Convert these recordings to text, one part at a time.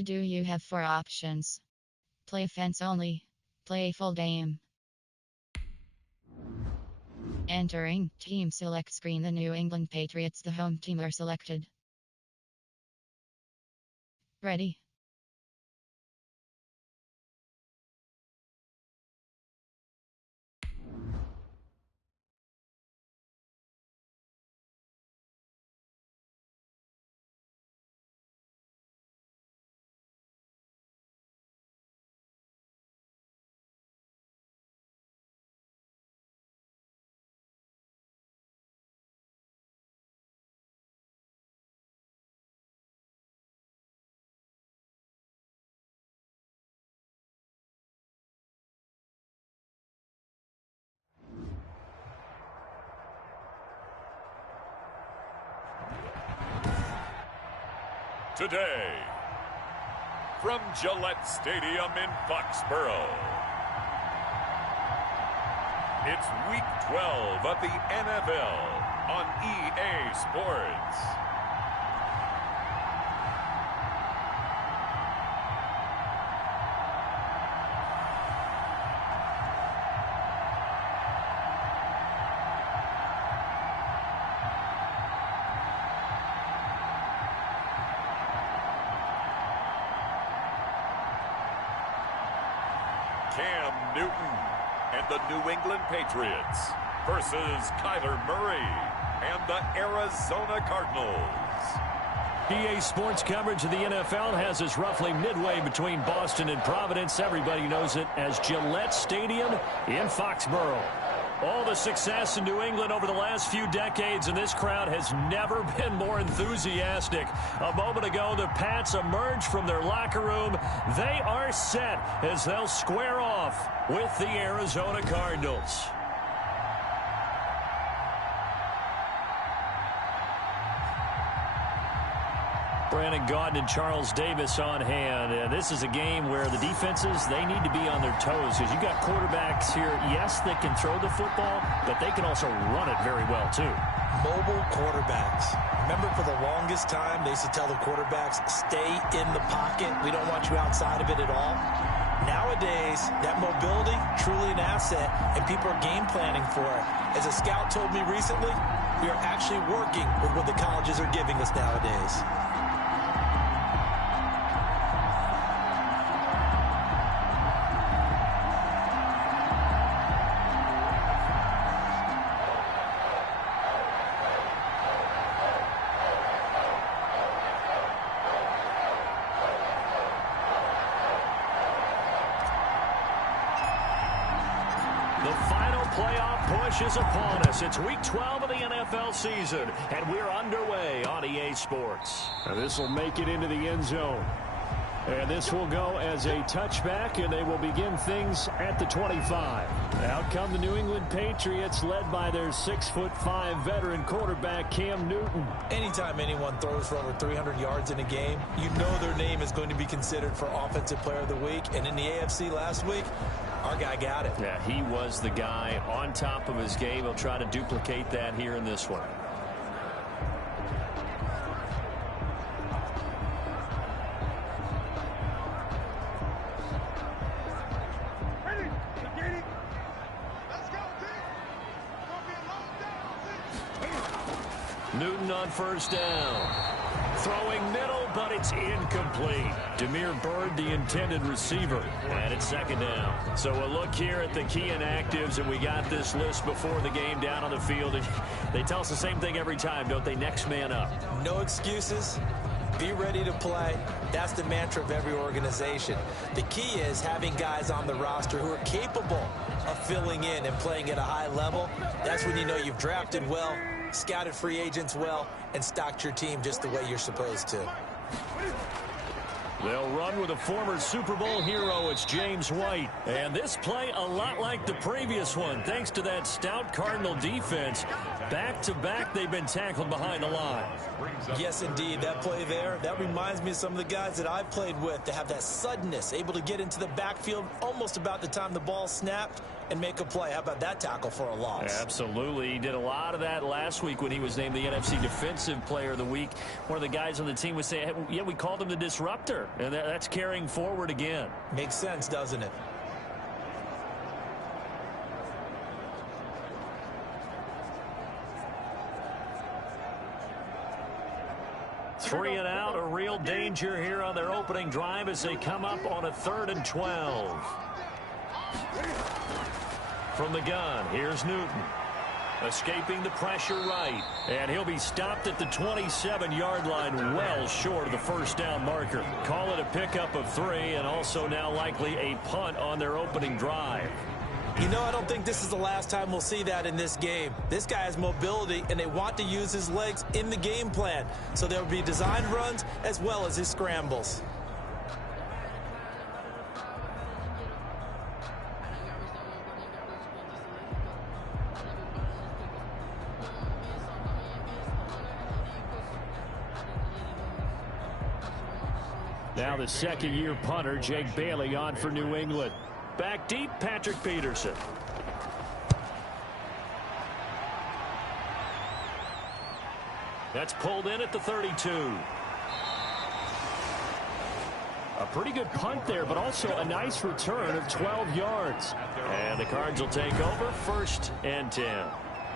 to do, you have four options. Play offense only. Play full game. Entering team select screen. The New England Patriots, the home team, are selected. Ready. Today, from Gillette Stadium in Foxborough, it's Week 12 of the NFL on EA Sports. Cam Newton and the New England Patriots versus Kyler Murray and the Arizona Cardinals. EA Sports coverage of the NFL has us roughly midway between Boston and Providence. Everybody knows it as Gillette Stadium in Foxborough. All the success in New England over the last few decades, and this crowd has never been more enthusiastic. A moment ago, the Pats emerged from their locker room. They are set as they'll square off with the Arizona Cardinals. Brandon Gaudin and Charles Davis on hand. And this is a game where the defenses, they need to be on their toes because you've got quarterbacks here, yes, they can throw the football, but they can also run it very well, too. Mobile quarterbacks. Remember, for the longest time, they used to tell the quarterbacks, stay in the pocket. We don't want you outside of it at all. Nowadays, that mobility, truly an asset, and people are game planning for it. As a scout told me recently, we are actually working with what the colleges are giving us nowadays. Is upon us. It's Week 12 of the NFL season, and we're underway on EA Sports. This will make it into the end zone. And this will go as a touchback, and they will begin things at the 25. Out come the New England Patriots, led by their 6'5" veteran quarterback, Cam Newton. Anytime anyone throws for over 300 yards in a game, you know their name is going to be considered for Offensive Player of the Week. And in the AFC last week, our guy got it. Yeah, he was the guy on top of his game. He'll try to duplicate that here in this one. Newton on first down. Throwing middle, but it's incomplete. Damiere Byrd, the intended receiver. And it's second down. So a look here at the key inactives, and we got this list before the game down on the field. And they tell us the same thing every time, don't they? Next man up. No excuses. Be ready to play. That's the mantra of every organization. The key is having guys on the roster who are capable of filling in and playing at a high level. That's when you know you've drafted well, scouted free agents well, and stocked your team just the way you're supposed to. They'll run with a former Super Bowl hero. It's James White. And this play a lot like the previous one, thanks to that stout Cardinal defense. Back-to-back, they've been tackled behind the line. Yes, indeed. That play there, that reminds me of some of the guys that I've played with to have that suddenness, able to get into the backfield almost about the time the ball snapped. and make a play. How about that tackle for a loss? Absolutely. He did a lot of that last week when he was named the NFC Defensive Player of the Week. One of the guys on the team would say, hey, yeah, we called him the disruptor. And that's carrying forward again. Makes sense, doesn't it? Three and out, a real danger here on their opening drive as they come up on a 3rd and 12. From the gun, here's Newton. Escaping the pressure right. And he'll be stopped at the 27-yard line, well short of the first down marker. Call it a pickup of 3, and also now likely a punt on their opening drive. You know, I don't think this is the last time we'll see that in this game. This guy has mobility, and they want to use his legs in the game plan. So there will be designed runs as well as his scrambles. Now the second-year punter, Jake Bailey, on for New England. Back deep, Patrick Peterson. That's pulled in at the 32. A pretty good punt there, but also a nice return of 12 yards. And the Cards will take over 1st and 10.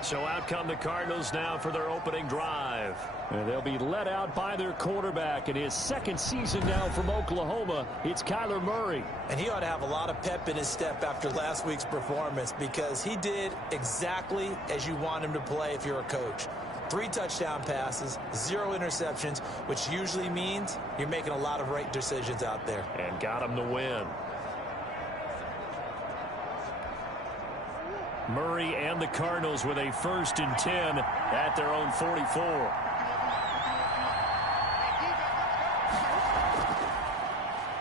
So out come the Cardinals now for their opening drive. And they'll be led out by their quarterback in his 2nd season now from Oklahoma. It's Kyler Murray. And he ought to have a lot of pep in his step after last week's performance because he did exactly as you want him to play if you're a coach. 3 touchdown passes, 0 interceptions, which usually means you're making a lot of right decisions out there. And got him the win. Murray and the Cardinals with a 1st and 10 at their own 44.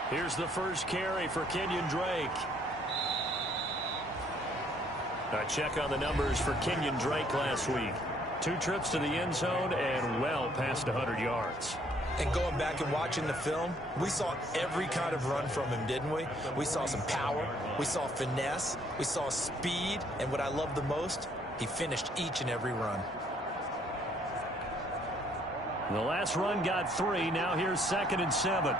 Here's the first carry for Kenyon Drake. A check on the numbers for Kenyon Drake last week. 2 trips to the end zone and well past 100 yards. And going back and watching the film, we saw every kind of run from him, didn't we? We saw some power, we saw finesse, we saw speed, and what I love the most, he finished each and every run. The last run got 3. Now here's 2nd and 7.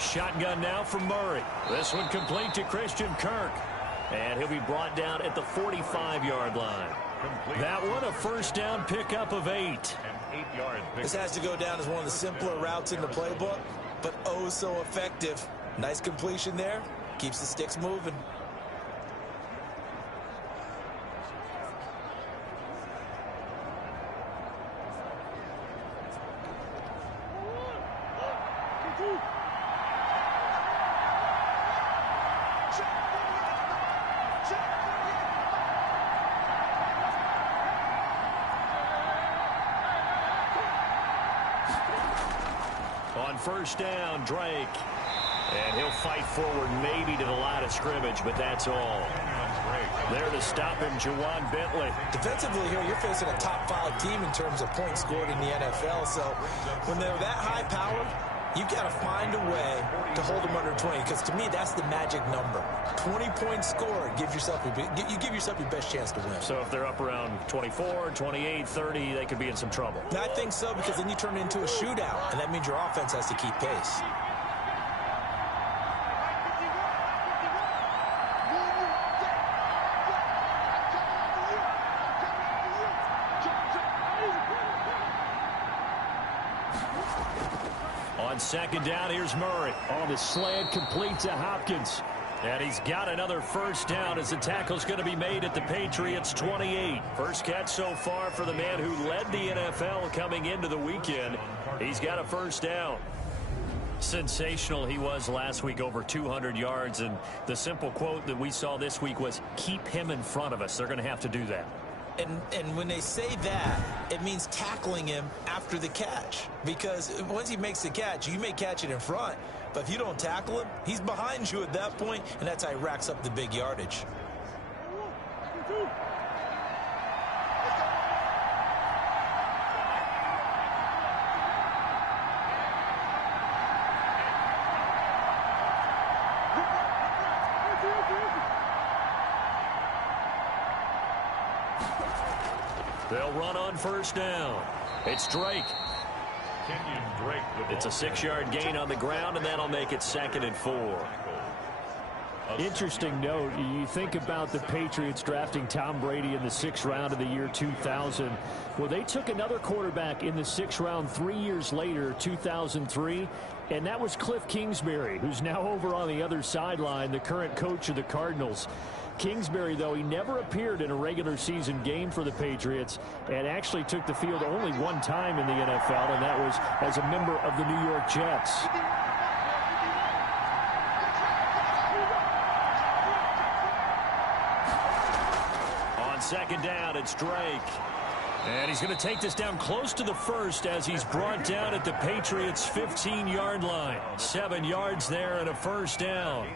Shotgun now from Murray. This one complete to Christian Kirk. And he'll be brought down at the 45-yard line. That one a first down pickup of 8. This has to go down as one of the simpler routes in the playbook, but oh so effective. Nice completion there. Keeps the sticks moving. On first down, Drake. And he'll fight forward maybe to the line of scrimmage, but that's all. There to stop him, Juwan Bentley. Defensively here, you're facing a top-5 team in terms of points scored in the NFL. So when they're that high-powered, you've got to find a way to hold them under 20. Because to me, that's the magic number. 20 points scored, you give yourself your best chance to win. So if they're up around 24, 28, 30, they could be in some trouble. And I think so, because then you turn it into a shootout, and that means your offense has to keep pace. On second down, here's Murray. On the slant, complete to Hopkins. And he's got another first down as the tackle's going to be made at the Patriots' 28. First catch so far for the man who led the NFL coming into the weekend. He's got a first down. Sensational he was last week, over 200 yards. And the simple quote that we saw this week was, keep him in front of us. They're going to have to do that. And when they say that, it means tackling him after the catch. Because once he makes the catch, you may catch it in front. But if you don't tackle him, he's behind you at that point, and that's how he racks up the big yardage. They'll run on first down. It's Drake. It's a 6-yard gain on the ground, and that'll make it 2nd and 4. Interesting note, you think about the Patriots drafting Tom Brady in the 6th round of the year 2000. Well, they took another quarterback in the 6th round 3 years later, 2003, and that was Cliff Kingsbury, who's now over on the other sideline, the current coach of the Cardinals. Kingsbury, though, he never appeared in a regular season game for the Patriots and actually took the field only one time in the NFL, and that was as a member of the New York Jets. On 2nd down, it's Drake. And he's going to take this down close to the 1st as he's brought down at the Patriots' 15-yard line. 7 yards there and a 1st down.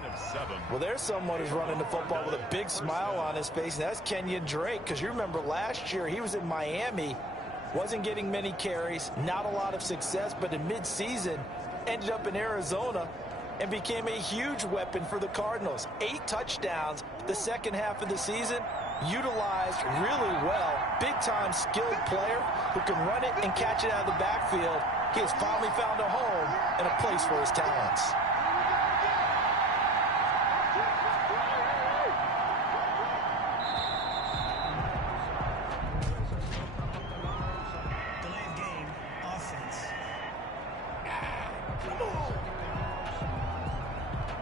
Well, there's someone who's running the football with a big smile on his face, and that's Kenyon Drake, because you remember last year he was in Miami, wasn't getting many carries, not a lot of success, but in midseason ended up in Arizona and became a huge weapon for the Cardinals. 8 touchdowns the second half of the season. Utilized really well. Big-time skilled player who can run it and catch it out of the backfield. He has finally found a home and a place for his talents. Delayed game, offense.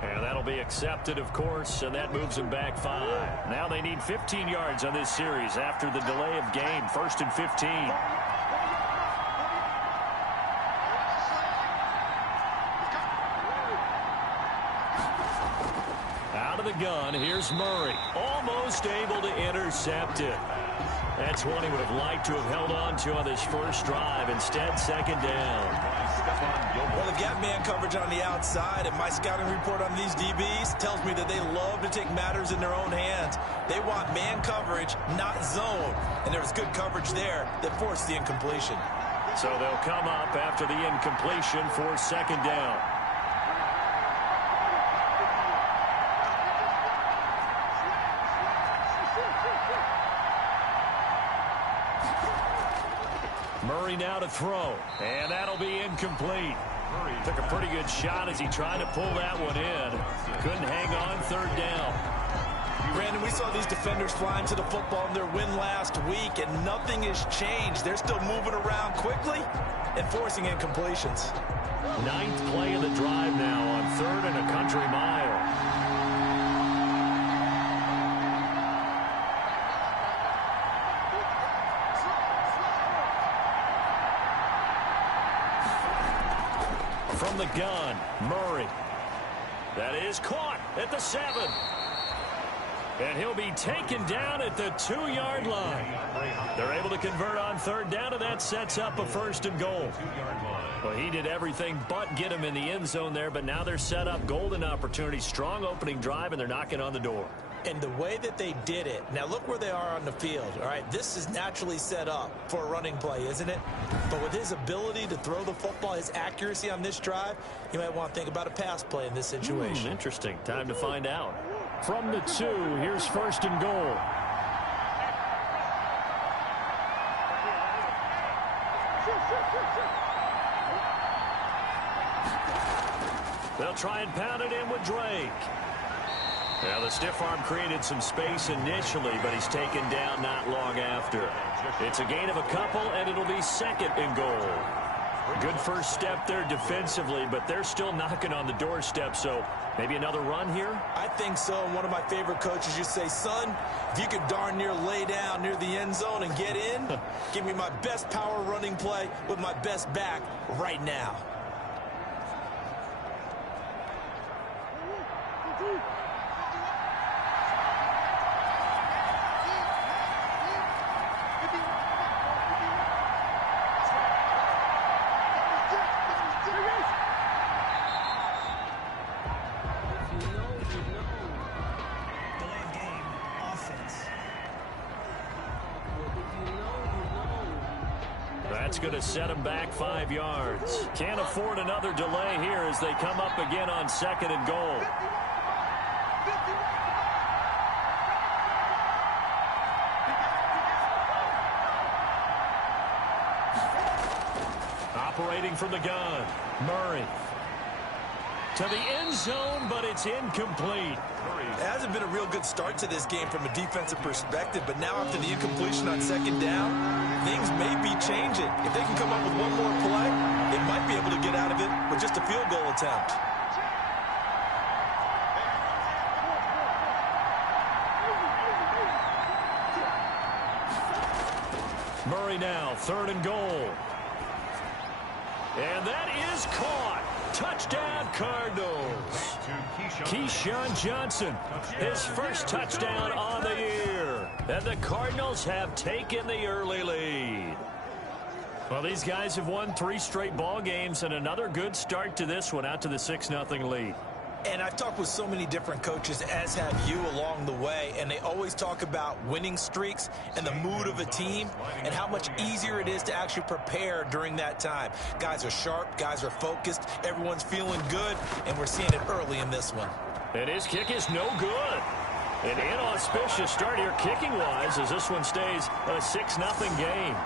And that'll be accepted, of course, and that moves them back 5. Now they need 15 yards on this series after the delay of game. 1st and 15. Out of the gun, here's Murray. Almost able to intercept it. That's one he would have liked to have held on to on this first drive. Instead, 2nd down. Well, they've got man coverage on the outside, and my scouting report on these DBs tells me that they love to take matters in their own hands. They want man coverage, not zone. And there was good coverage there that forced the incompletion. So they'll come up after the incompletion for 2nd down. Murray now to throw, and that'll be incomplete. Murray took a pretty good shot as he tried to pull that one in. Couldn't hang on 3rd down. Brandon, we saw these defenders flying to the football in their win last week, and nothing has changed. They're still moving around quickly and forcing incompletions. 9th play of the drive now on 3rd and a country mile. From the gun, Murray. That is caught at the 7. And he'll be taken down at the 2-yard line. They're able to convert on 3rd down, and that sets up a 1st and goal. Well, he did everything but get him in the end zone there, but now they're set up. Golden opportunity, strong opening drive, and they're knocking on the door. And the way that they did it, now look where they are on the field, all right? This is naturally set up for a running play, isn't it? But with his ability to throw the football, his accuracy on this drive, you might want to think about a pass play in this situation. Interesting. Time to find out. From the 2, here's 1st and goal. They'll try and pound it in with Drake. Well, the stiff arm created some space initially, but he's taken down not long after. It's a gain of a couple, and it'll be 2nd and goal. Good first step there defensively, but they're still knocking on the doorstep, so maybe another run here? I think so. One of my favorite coaches used to say, son, if you could darn near lay down near the end zone and get in, give me my best power running play with my best back right now. That's going to set them back 5 yards. Can't afford another delay here as they come up again on 2nd and goal. Operating from the gun, Murray. To the end zone, but it's incomplete. It hasn't been a real good start to this game from a defensive perspective, but now after the incompletion on second down, things may be changing. If they can come up with one more play, they might be able to get out of it with just a field goal attempt. Murray now, 3rd and goal. And that is caught. Touchdown, Cardinals. Keyshawn Johnson, his first touchdown on the year. And the Cardinals have taken the early lead. Well, these guys have won 3 straight ball games, and another good start to this one, out to the 6-0 lead. And I've talked with so many different coaches, as have you, along the way, and they always talk about winning streaks and the mood of a team and how much easier it is to actually prepare during that time. Guys are sharp, guys are focused, everyone's feeling good, and we're seeing it early in this one. And his kick is no good. An inauspicious start here kicking-wise as this one stays a 6-0 game.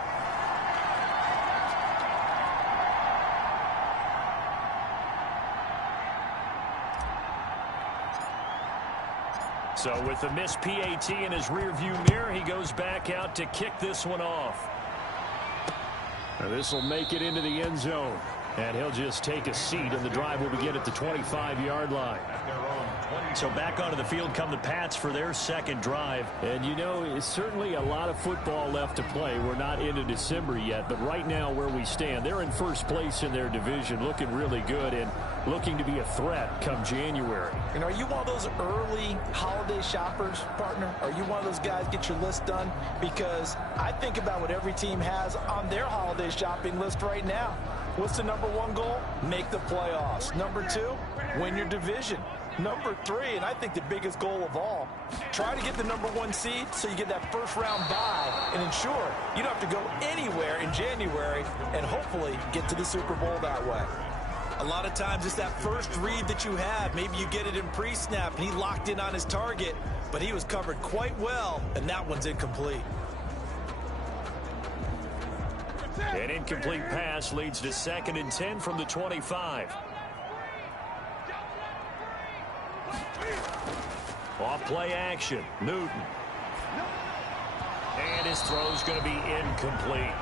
So with the missed PAT in his rearview mirror, he goes back out to kick this one off. Now this will make it into the end zone. And he'll just take a seat, and the drive will begin at the 25-yard line. So back onto the field come the Pats for their second drive. And, you know, it's certainly a lot of football left to play. We're not into December yet, but right now where we stand, they're in first place in their division, looking really good and looking to be a threat come January. And are you one of those early holiday shoppers, partner? Are you one of those guys get your list done? Because I think about what every team has on their holiday shopping list right now. What's the number 1 goal? Make the playoffs. Number 2, win your division. Number 3, and I think the biggest goal of all, try to get the number 1 seed so you get that first-round bye and ensure you don't have to go anywhere in January and hopefully get to the Super Bowl that way. A lot of times it's that first read that you have. Maybe you get it in pre-snap and he locked in on his target, but he was covered quite well, and that one's incomplete. An incomplete pass leads to 2nd and 10 from the 25. Off play action, Newton. And his throw's going to be incomplete.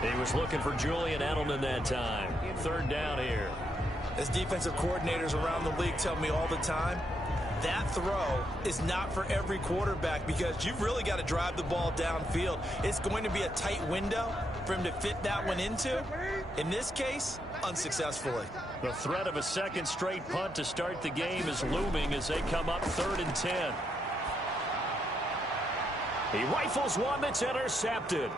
He was looking for Julian Edelman that time. 3rd down here. As defensive coordinators around the league tell me all the time, that throw is not for every quarterback because you've really got to drive the ball downfield. It's going to be a tight window for him to fit that one into. In this case, unsuccessfully. The threat of a second straight punt to start the game is looming as they come up 3rd and 10. He rifles one that's intercepted.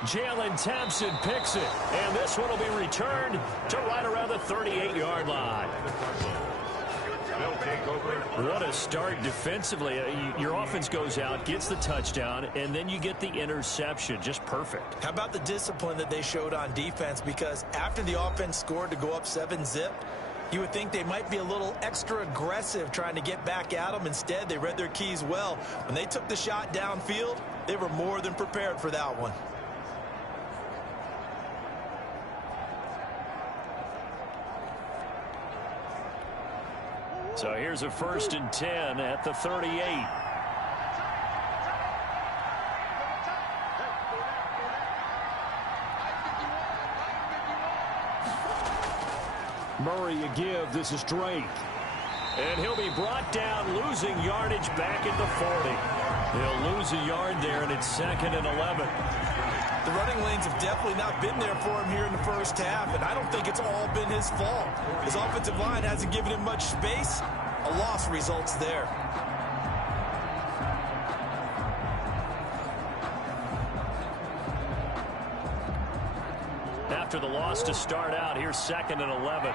Jalen Thompson picks it, and this one will be returned to right around the 38-yard line. What a start defensively. Your offense goes out, gets the touchdown, and then you get the interception. Just perfect. How about the discipline that they showed on defense? Because after the offense scored to go up 7-zip, you would think they might be a little extra aggressive trying to get back at them. Instead, they read their keys well. When they took the shot downfield, they were more than prepared for that one. So here's a 1st and 10 at the 38. Murray a give. This is Drake. And he'll be brought down, losing yardage back at the 40. He'll lose a yard there, and it's 2nd and 11. The running lanes have definitely not been there for him here in the first half, and I don't think it's all been his fault. His offensive line hasn't given him much space. A loss results there. After the loss to start out, here's 2nd and 11.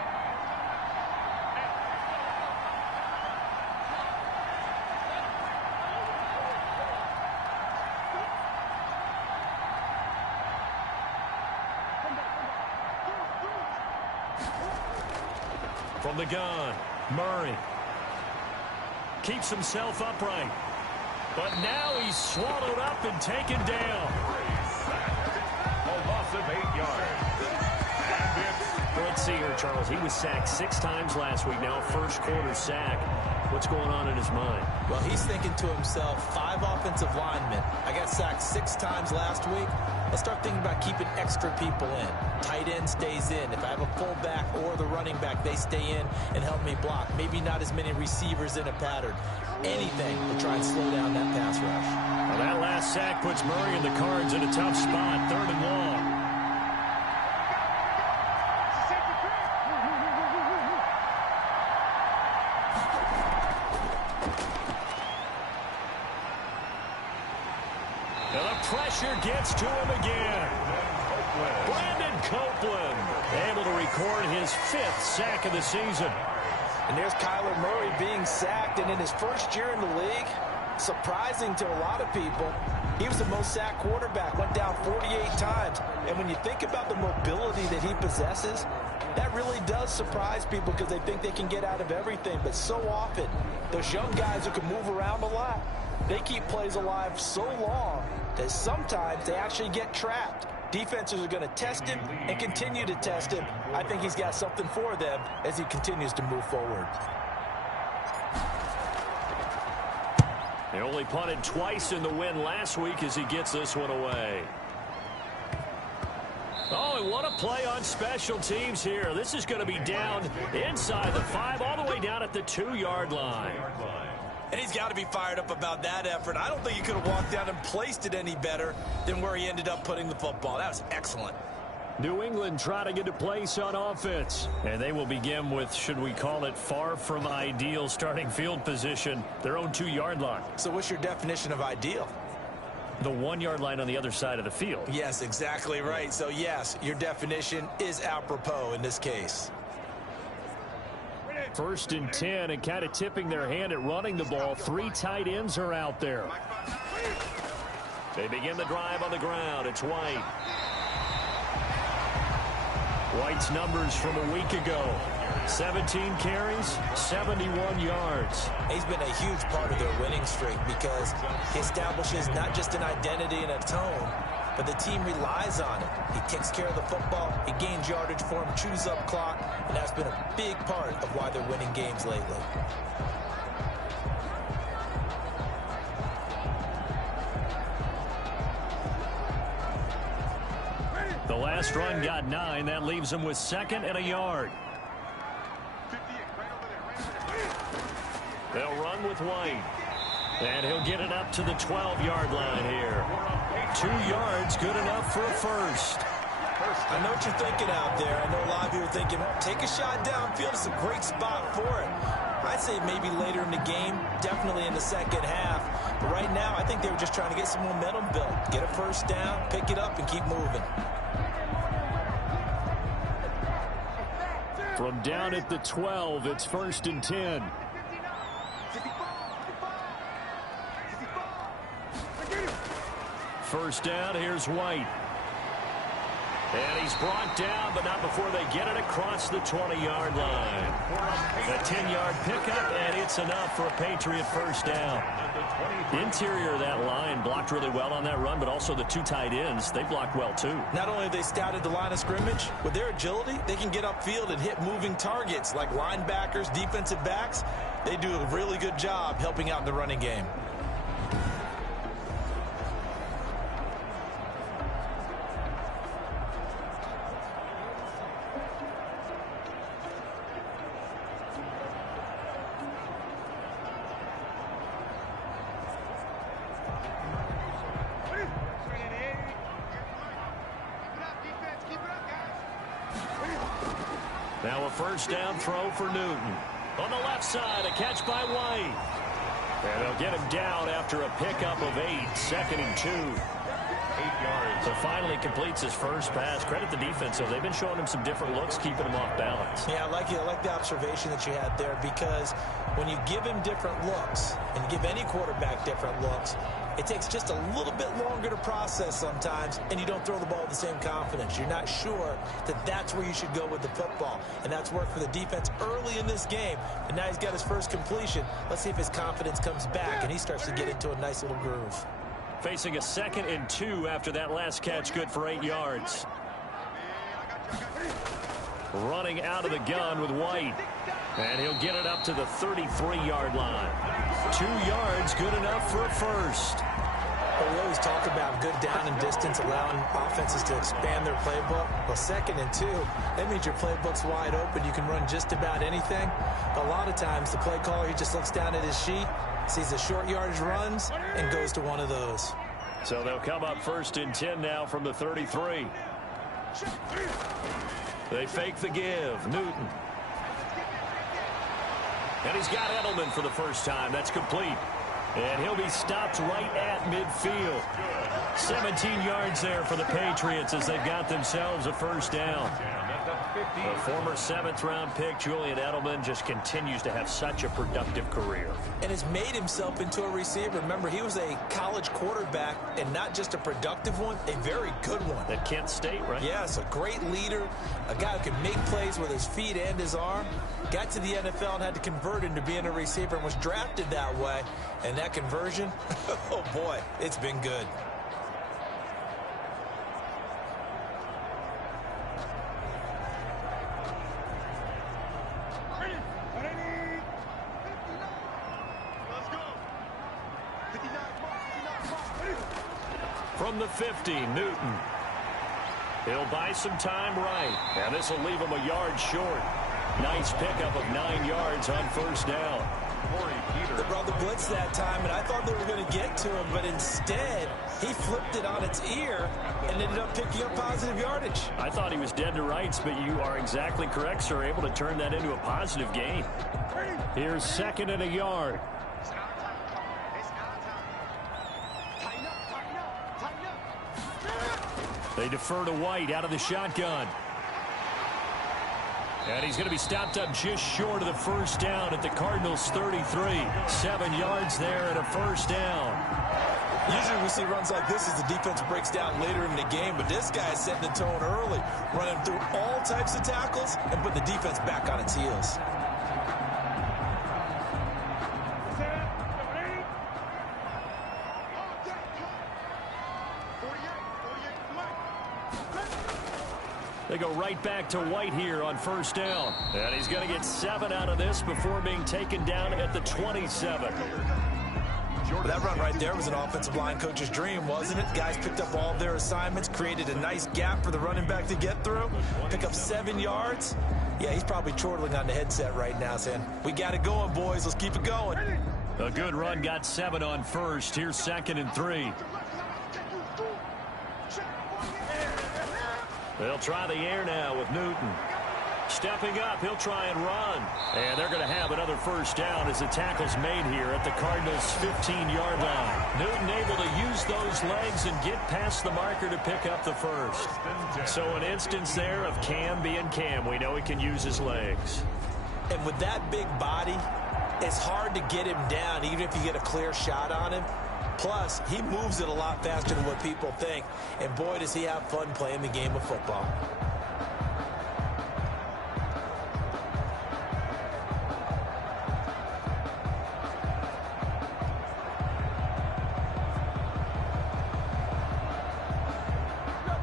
From the gun, Murray keeps himself upright, but now he's swallowed up and taken down. A loss of 8 yards. And it's Well, let's see here, Charles. He was sacked 6 times last week. Now, first quarter sack. What's going on in his mind? Well, he's thinking to himself, 5 offensive linemen. I got sacked 6 times last week. Let's start thinking about keeping extra people in. Tight end stays in. If I have a fullback or the running back, they stay in and help me block. Maybe not as many receivers in a pattern. Anything to try and slow down that pass rush. Well, that last sack puts Murray and the Cards in a tough spot. 3rd and long. Pressure gets to him again. Brandon Copeland able to record his 5th sack of the season. And there's Kyler Murray being sacked, and in his first year in the league, surprising to a lot of people, he was the most sacked quarterback, went down 48 times. And when you think about the mobility that he possesses, that really does surprise people because they think they can get out of everything. But so often, those young guys who can move around a lot, they keep plays alive so long that sometimes they actually get trapped. Defenses are going to test him and continue to test him. I think he's got something for them as he continues to move forward. They only punted twice in the win last week as he gets this one away. Oh, and what a play on special teams here. This is going to be down inside the 5 all the way down at the 2-yard line. And he's got to be fired up about that effort. I don't think he could have walked down and placed it any better than where he ended up putting the football. That was excellent. New England trying to get a place on offense. And they will begin with, should we call it, far from ideal starting field position, their own 2-yard line. So what's your definition of ideal? The 1-yard line on the other side of the field. Yes, exactly right. So, yes, your definition is apropos in this case. 1st and 10, and kind of tipping their hand at running the ball. 3 tight ends are out there. They begin the drive on the ground. It's White. White's numbers from a week ago. 17 carries, 71 yards. He's been a huge part of their winning streak because he establishes not just an identity and a tone, but the team relies on it. He takes care of the football, he gains yardage for him, chews up clock, and that's been a big part of why they're winning games lately. The last run got 9. That leaves him with 2nd and a yard. They'll run with White. And he'll get it up to the 12-yard line here. 2 yards, good enough for a first. I know what you're thinking out there. I know a lot of you are thinking, take a shot downfield. It's a great spot for it. I'd say maybe later in the game, definitely in the second half. But right now, I think they were just trying to get some momentum built. Get a first down, pick it up, and keep moving. From down at the 12, it's 1st and 10. First down, here's White. And he's brought down, but not before they get it across the 20-yard line. A 10-yard pickup, and it's enough for a Patriot first down. Interior of that line blocked really well on that run, but also the 2 tight ends, they blocked well too. Not only have they scouted the line of scrimmage, with their agility, they can get upfield and hit moving targets like linebackers, defensive backs. They do a really good job helping out in the running game. Now a first down throw for Newton. On the left side, a catch by White. And they'll get him down after a pickup of 8. 2nd and 2. 8 yards. So finally completes his first pass. Credit the defense, so they've been showing him some different looks, keeping him off balance. Yeah, I like the observation that you had there, because when you give him different looks and give any quarterback different looks, it takes just a little bit longer to process sometimes, and you don't throw the ball with the same confidence. You're not sure that that's where you should go with the football, and that's worked for the defense early in this game, and now he's got his first completion. Let's see if his confidence comes back, and he starts to get into a nice little groove. Facing a 2nd and 2 after that last catch, good for 8 yards. running out of the gun with White. And he'll get it up to the 33-yard line. 2 yards, good enough for a first. Well, we always talk about good down and distance, allowing offenses to expand their playbook. Well, 2nd and 2, that means your playbook's wide open. You can run just about anything. But a lot of times, the play caller, he just looks down at his sheet, sees the short yardage runs, and goes to one of those. So they'll come up 1st and 10 now from the 33. They fake the give. Newton. And he's got Edelman for the first time. That's complete. And he'll be stopped right at midfield. 17 yards there for the Patriots as they've got themselves a first down. The former 7th-round pick, Julian Edelman, just continues to have such a productive career. And has made himself into a receiver. Remember, he was a college quarterback, and not just a productive one, a very good one. At Kent State, right? Yes, a great leader, a guy who can make plays with his feet and his arm. Got to the NFL and had to convert into being a receiver and was drafted that way. And that conversion, oh boy, it's been good. From the 50, Newton. He'll buy some time right. And this will leave him a yard short. Nice pickup of 9 yards on first down. They brought the blitz that time, and I thought they were going to get to him, but instead, he flipped it on its ear and ended up picking up positive yardage. I thought he was dead to rights, but you are exactly correct, sir. Able to turn that into a positive gain. Here's 2nd and a yard. They defer to White out of the shotgun. And he's going to be stopped up just short of the first down at the Cardinals' 33. 7 yards there and a first down. Usually we see runs like this as the defense breaks down later in the game, but this guy is setting the tone early, running through all types of tackles and putting the defense back on its heels. They go right back to White here on first down. And he's going to get 7 out of this before being taken down at the 27. That run right there was an offensive line coach's dream, wasn't it? Guys picked up all their assignments, created a nice gap for the running back to get through, pick up 7 yards. Yeah, he's probably chortling on the headset right now saying, we got it going, boys. Let's keep it going. A good run, got 7 on first. Here's 2nd and 3. They'll try the air now with Newton. Stepping up, he'll try and run. And they're going to have another first down as the tackle's made here at the Cardinals' 15-yard line. Newton able to use those legs and get past the marker to pick up the first. So an instance there of Cam being Cam. We know he can use his legs. And with that big body, it's hard to get him down, even if you get a clear shot on him. Plus, he moves it a lot faster than what people think. And boy, does he have fun playing the game of football.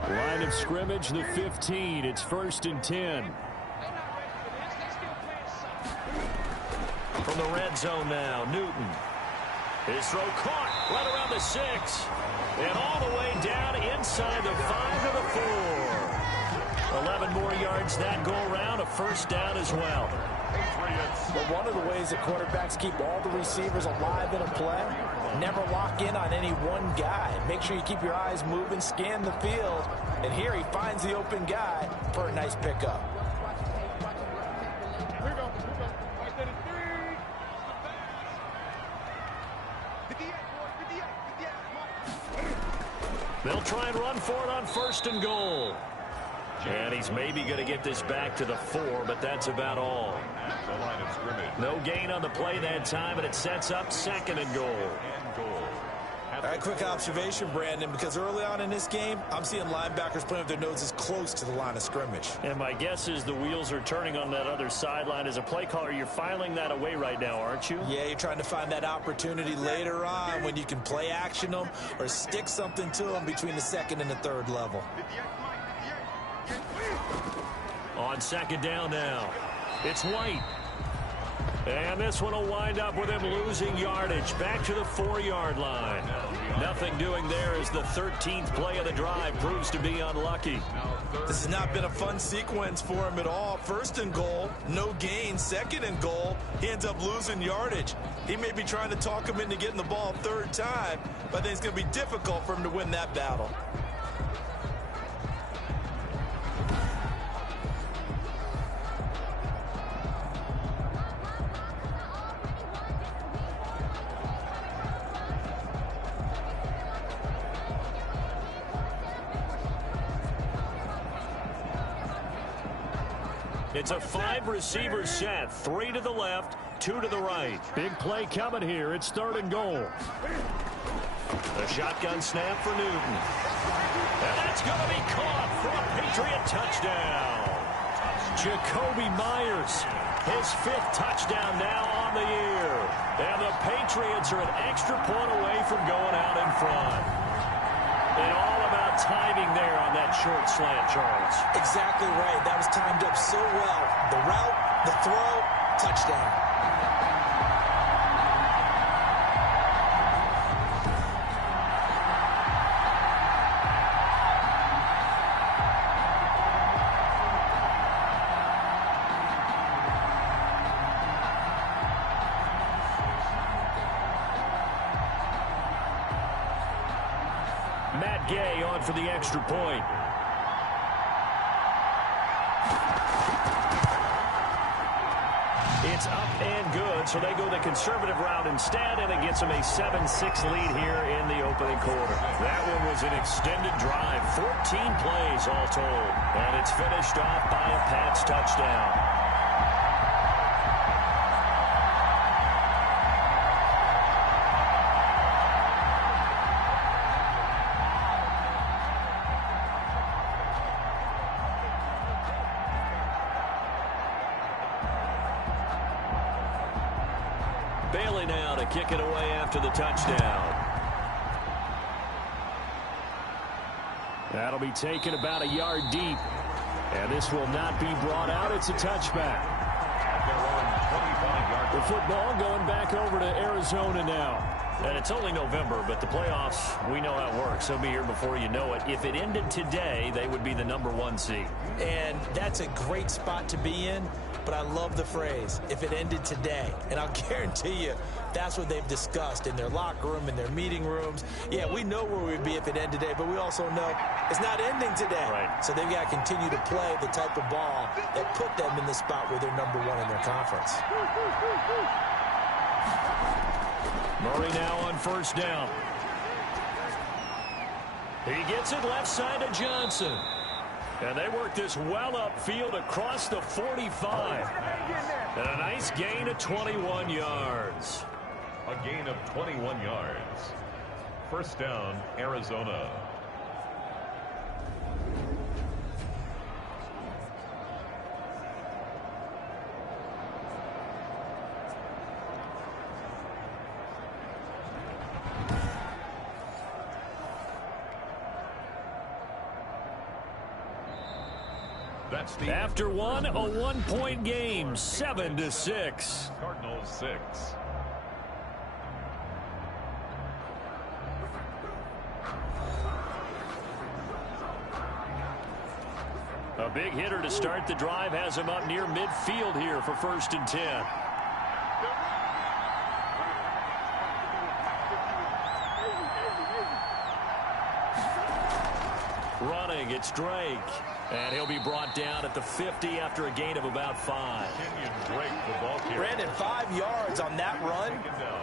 Line of scrimmage, the 15. It's 1st and 10. From the red zone now, Newton. His throw caught right around the 6. And all the way down inside the 5 to the 4. 11 more yards that go around, a first down as well. But one of the ways that quarterbacks keep all the receivers alive in a play, never lock in on any one guy. Make sure you keep your eyes moving, scan the field. And here he finds the open guy for a nice pickup. They'll try and run for it on 1st and goal. And he's maybe going to get this back to the 4, but that's about all. No gain on the play that time, and it sets up 2nd and goal. All right, quick observation, Brandon, because early on in this game, I'm seeing linebackers playing with their noses close to the line of scrimmage. And my guess is the wheels are turning on that other sideline. As a play caller, you're filing that away right now, aren't you? Yeah, you're trying to find that opportunity later on when you can play action them or stick something to them between the 2nd and the 3rd level. On second down now, it's White. And this one will wind up with him losing yardage back to the 4-yard line. Nothing doing there as the 13th play of the drive proves to be unlucky. This has not been a fun sequence for him at all. First and goal, no gain. Second and goal, he ends up losing yardage. He may be trying to talk him into getting the ball third time, but I think it's going to be difficult for him to win that battle. It's a 5-receiver set. 3 to the left, 2 to the right. Big play coming here. It's third and goal. A shotgun snap for Newton. And that's going to be caught for a Patriot touchdown. Jacoby Myers, his 5th touchdown now on the year. And the Patriots are an extra point away from going out in front. And all about timing there on that short slant, Charles. Exactly right. That was timed up so well. The route, the throw, touchdown. Gay on for the extra point. It's up and good, so they go the conservative route instead, and it gets them a 7-6 lead here in the opening quarter. That one was an extended drive, 14 plays all told, and it's finished off by a Pats touchdown. Bailey now to kick it away after the touchdown. That'll be taken about a yard deep. And this will not be brought out. It's a touchback. The football going back over to Arizona now. And it's only November, but the playoffs, we know how it works. They'll be here before you know it. If it ended today, they would be the #1 seed. And that's a great spot to be in, but I love the phrase, if it ended today. And I'll guarantee you, that's what they've discussed in their locker room, in their meeting rooms. Yeah, we know where we'd be if it ended today, but we also know it's not ending today. Right. So they've got to continue to play the type of ball that put them in the spot where they're #1 in their conference. Murray now on first down. He gets it left side to Johnson. And they work this well upfield across the 45. And a nice gain of 21 yards. A gain of 21 yards. First down, Arizona. After one, a 1-point game, 7-6. Cardinals 6. A big hitter to start the drive has him up near midfield here for 1st and 10. Running, it's Drake. And he'll be brought down at the 50 after a gain of about 5. Brandon, 5 yards on that run.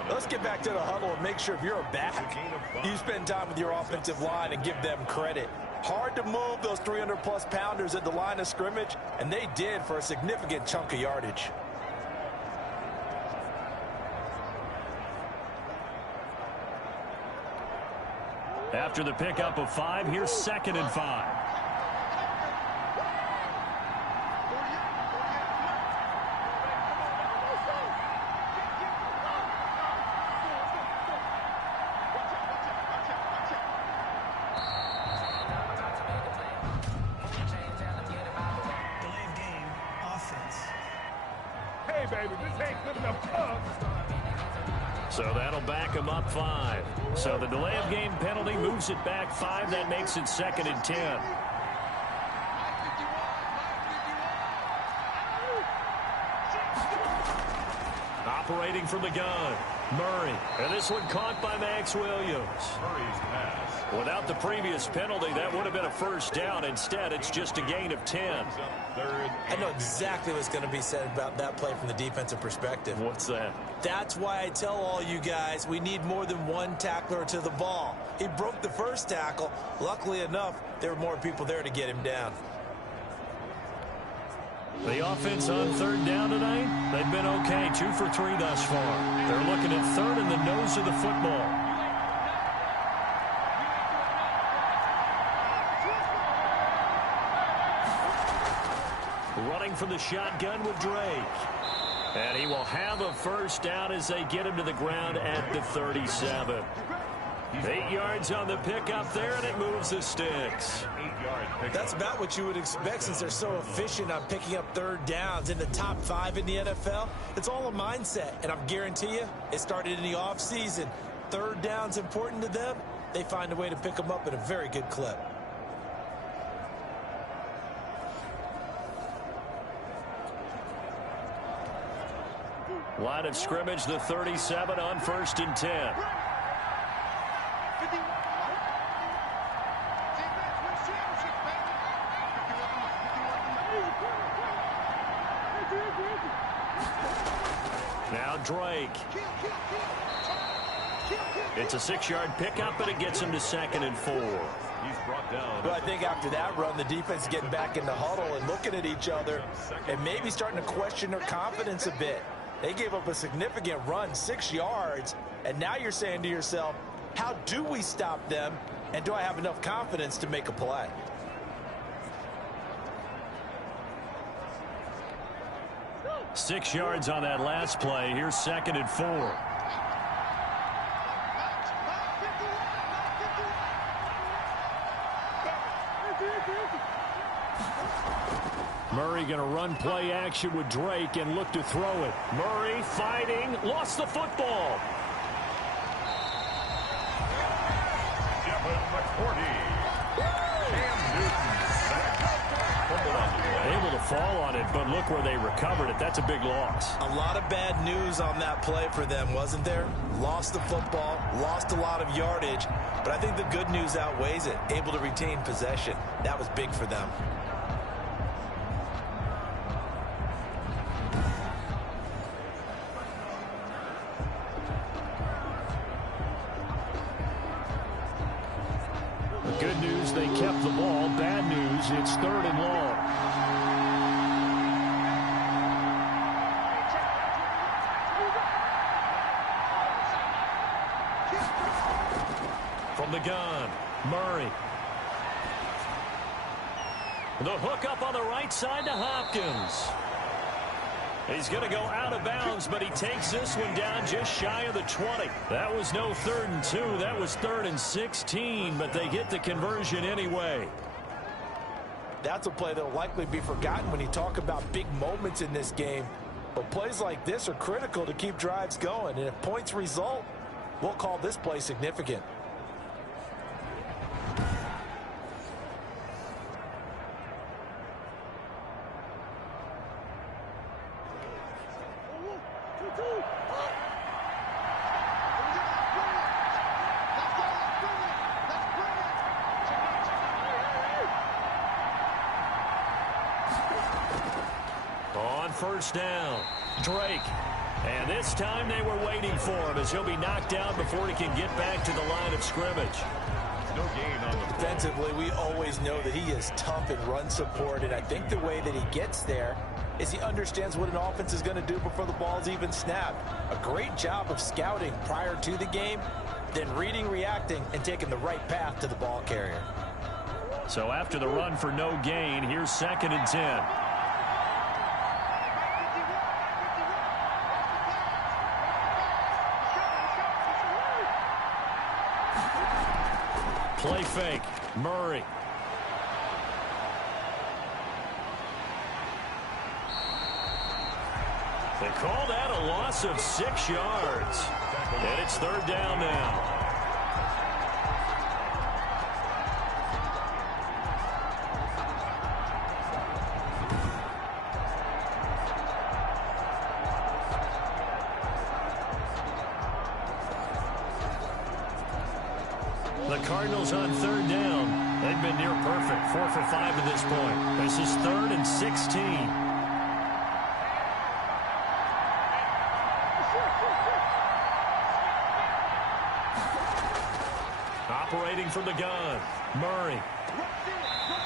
Let's get back to the huddle and make sure if you're a back, you spend time with your offensive line and give them credit. Hard to move those 300-plus pounders at the line of scrimmage, and they did for a significant chunk of yardage. After the pickup of 5, here's 2nd and 5. Delayed So that'll back him up 5. So the delay of game penalty moves it back 5. That makes it 2nd and 10. Operating from the gun, Murray. And this one caught by Max Williams. Murray's pass. Without the previous penalty, that would have been a first down. Instead, it's just a gain of 10. I know exactly what's going to be said about that play from the defensive perspective. What's that? That's why I tell all you guys we need more than one tackler to the ball. He broke the first tackle. Luckily enough, there were more people there to get him down. The offense on 3rd down tonight, they've been okay. 2 for 3 thus far. They're looking at 3rd in the nose of the football. Running from the shotgun with Drake. And he will have a first down as they get him to the ground at the 37. 8 yards on the pickup there, and it moves the sticks. 8-yard pickup. That's about what you would expect since they're so efficient on picking up 3rd downs in the top 5 in the NFL. It's all a mindset, and I guarantee you it started in the offseason. 3rd down's important to them. They find a way to pick them up at a very good clip. Line of scrimmage, the 37 on 1st and 10. Now Drake. It's a 6-yard pickup, but it gets him to 2nd and 4. He's brought down. Well, I think after that run, the defense is getting back in the huddle and looking at each other and maybe starting to question their confidence a bit. They gave up a significant run, 6 yards, and now you're saying to yourself, how do we stop them, and do I have enough confidence to make a play? Six yards on that last play. Here's 2nd and 4. Murray going to run play action with Drake and look to throw it. Murray fighting, lost the football. Devin McCourty. Cam Newton sacked. Fumbled on the play. Able to fall on it, but look where they recovered it. That's a big loss. A lot of bad news on that play for them, wasn't there? Lost the football, lost a lot of yardage, but I think the good news outweighs it. Able to retain possession. That was big for them. Good news, they kept the ball. Bad news, it's 3rd and long. From the gun, Murray. The hook up on the right side to Hopkins. He's going to go out of bounds, but he takes this one down just shy of the 20. That was no 3rd and 2. That was 3rd and 16, but they get the conversion anyway. That's a play that will likely be forgotten when you talk about big moments in this game. But plays like this are critical to keep drives going. And if points result, we'll call this play significant. On 1st down, Drake. And this time they were waiting for him as he'll be knocked down before he can get back to the line of scrimmage. No gain on the play. Defensively, we always know that he is tough in run support, and I think the way that he gets there is he understands what an offense is going to do before the ball's even snapped. A great job of scouting prior to the game, then reading, reacting, and taking the right path to the ball carrier. So after the run for no gain, here's 2nd and 10. Play fake, Murray. They call that a loss of 6 yards. And it's third down now. The Cardinals on third down. They've been near perfect. 4 for 5 at this point. This is 3rd and 16. Operating from the gun, Murray.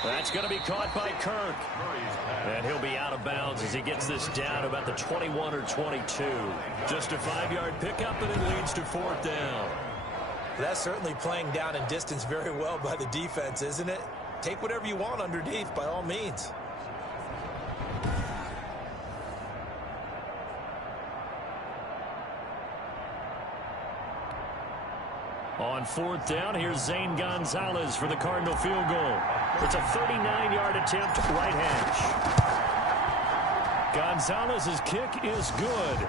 That's going to be caught by Kirk. And he'll be out of bounds as he gets this down about the 21 or 22. Just a 5-yard pickup, and it leads to 4th down. That's certainly playing down in distance very well by the defense, isn't it? Take whatever you want underneath, by all means. On 4th down, here's Zane Gonzalez for the Cardinal field goal. It's a 39-yard attempt, right hash. Gonzalez's kick is good.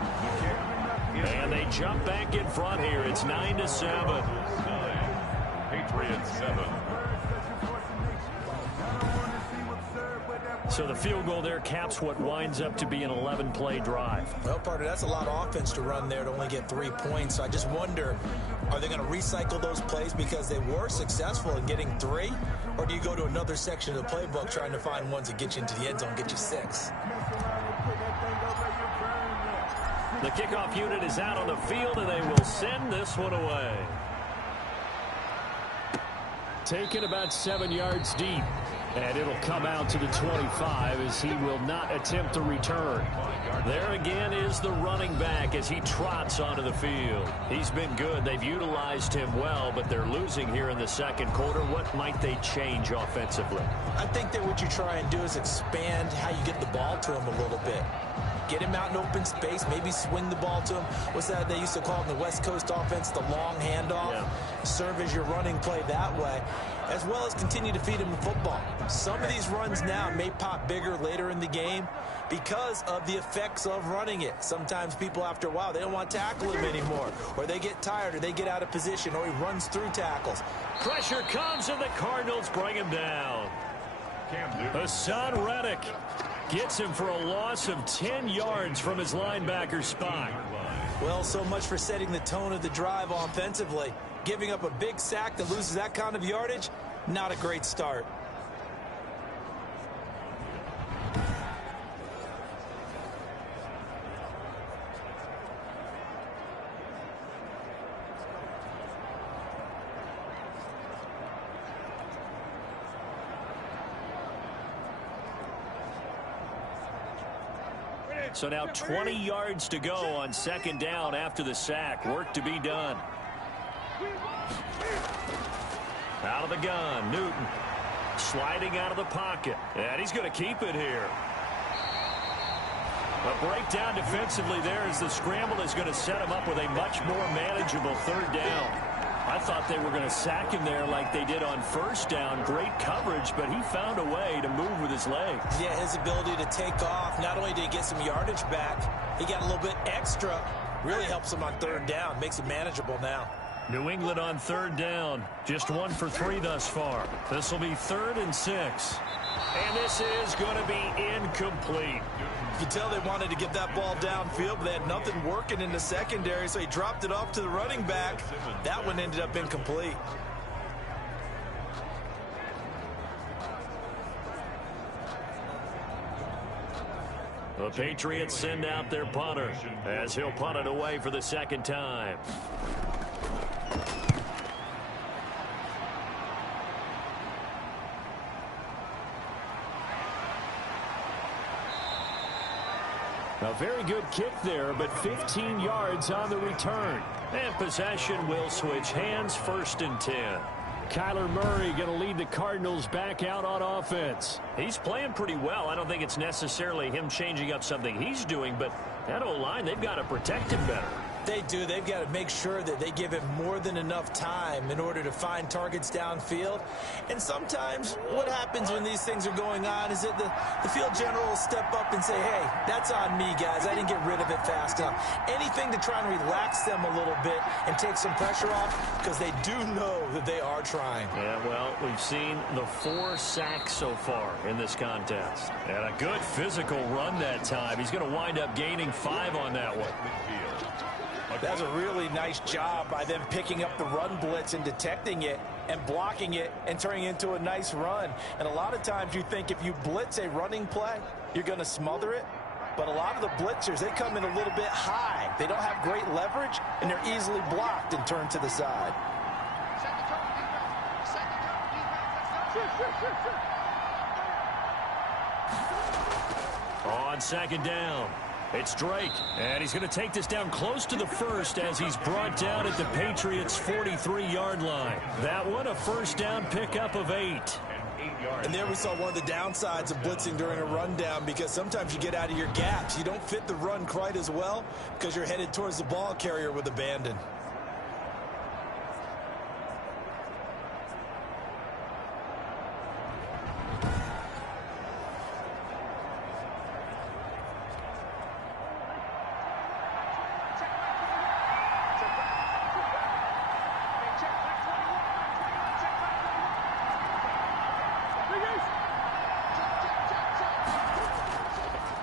And they jump back in front here. It's 9-7. Patriots 7. So the field goal there caps what winds up to be an 11-play drive. Well, partner, that's a lot of offense to run there to only get 3 points. So I just wonder, are they going to recycle those plays because they were successful in getting 3? Or do you go to another section of the playbook trying to find ones that get you into the end zone, get you 6? The kickoff unit is out on the field, and they will send this one away. Taken about 7 yards deep. And it'll come out to the 25 as he will not attempt to return. There again is the running back as he trots onto the field. He's been good. They've utilized him well, but they're losing here in the second quarter. What might they change offensively? I think that what you try and do is expand how you get the ball to him a little bit. Get him out in open space, maybe swing the ball to him. What's that they used to call in the West Coast offense, the long handoff? Yeah. Serve as your running play that way, as well as continue to feed him the football. Some of these runs now may pop bigger later in the game because of the effects of running it. Sometimes people, after a while, they don't want to tackle him anymore, or they get tired, or they get out of position, or he runs through tackles. Pressure comes, and the Cardinals bring him down. Hassan Reddick gets him for a loss of 10 yards from his linebacker spot. Well, so much for setting the tone of the drive offensively. Giving up a big sack that loses that kind of yardage, not a great start. So now 20 yards to go on 2nd down after the sack. Work to be done. Out of the gun, Newton sliding out of the pocket. And he's going to keep it here. A breakdown defensively there as the scramble is going to set him up with a much more manageable 3rd down. I thought they were going to sack him there like they did on 1st down. Great coverage, but he found a way to move with his legs. Yeah, his ability to take off. Not only did he get some yardage back, he got a little bit extra. Really helps him on 3rd down. Makes it manageable now. New England on 3rd down. Just 1 for 3 thus far. This will be 3rd and 6. And this is going to be incomplete. You can tell they wanted to get that ball downfield, but they had nothing working in the secondary, so he dropped it off to the running back. That one ended up incomplete. The Patriots send out their punter as he'll punt it away for the 2nd time. A very good kick there, but 15 yards on the return. And possession will switch hands, 1st and 10. Kyler Murray going to lead the Cardinals back out on offense. He's playing pretty well. I don't think it's necessarily him changing up something he's doing, but that O-line, they've got to protect him better. They do. They've got to make sure that they give him more than enough time in order to find targets downfield. And sometimes what happens when these things are going on is that the field general will step up and say, hey, that's on me, guys. I didn't get rid of it fast enough. Anything to try and relax them a little bit and take some pressure off, because they do know that they are trying. Yeah, well, we've seen the 4 sacks so far in this contest. And a good physical run that time. He's going to wind up gaining 5 on that one. That's a really nice job by them picking up the run blitz and detecting it and blocking it and turning it into a nice run. And a lot of times you think if you blitz a running play, you're going to smother it. But a lot of the blitzers, they come in a little bit high. They don't have great leverage, and they're easily blocked and turned to the side. On second down, it's Drake, and he's going to take this down close to the first as he's brought down at the Patriots' 43-yard line. That one, a first down pickup of 8. And there we saw one of the downsides of blitzing during a rundown, because sometimes you get out of your gaps. You don't fit the run quite as well because you're headed towards the ball carrier with abandon.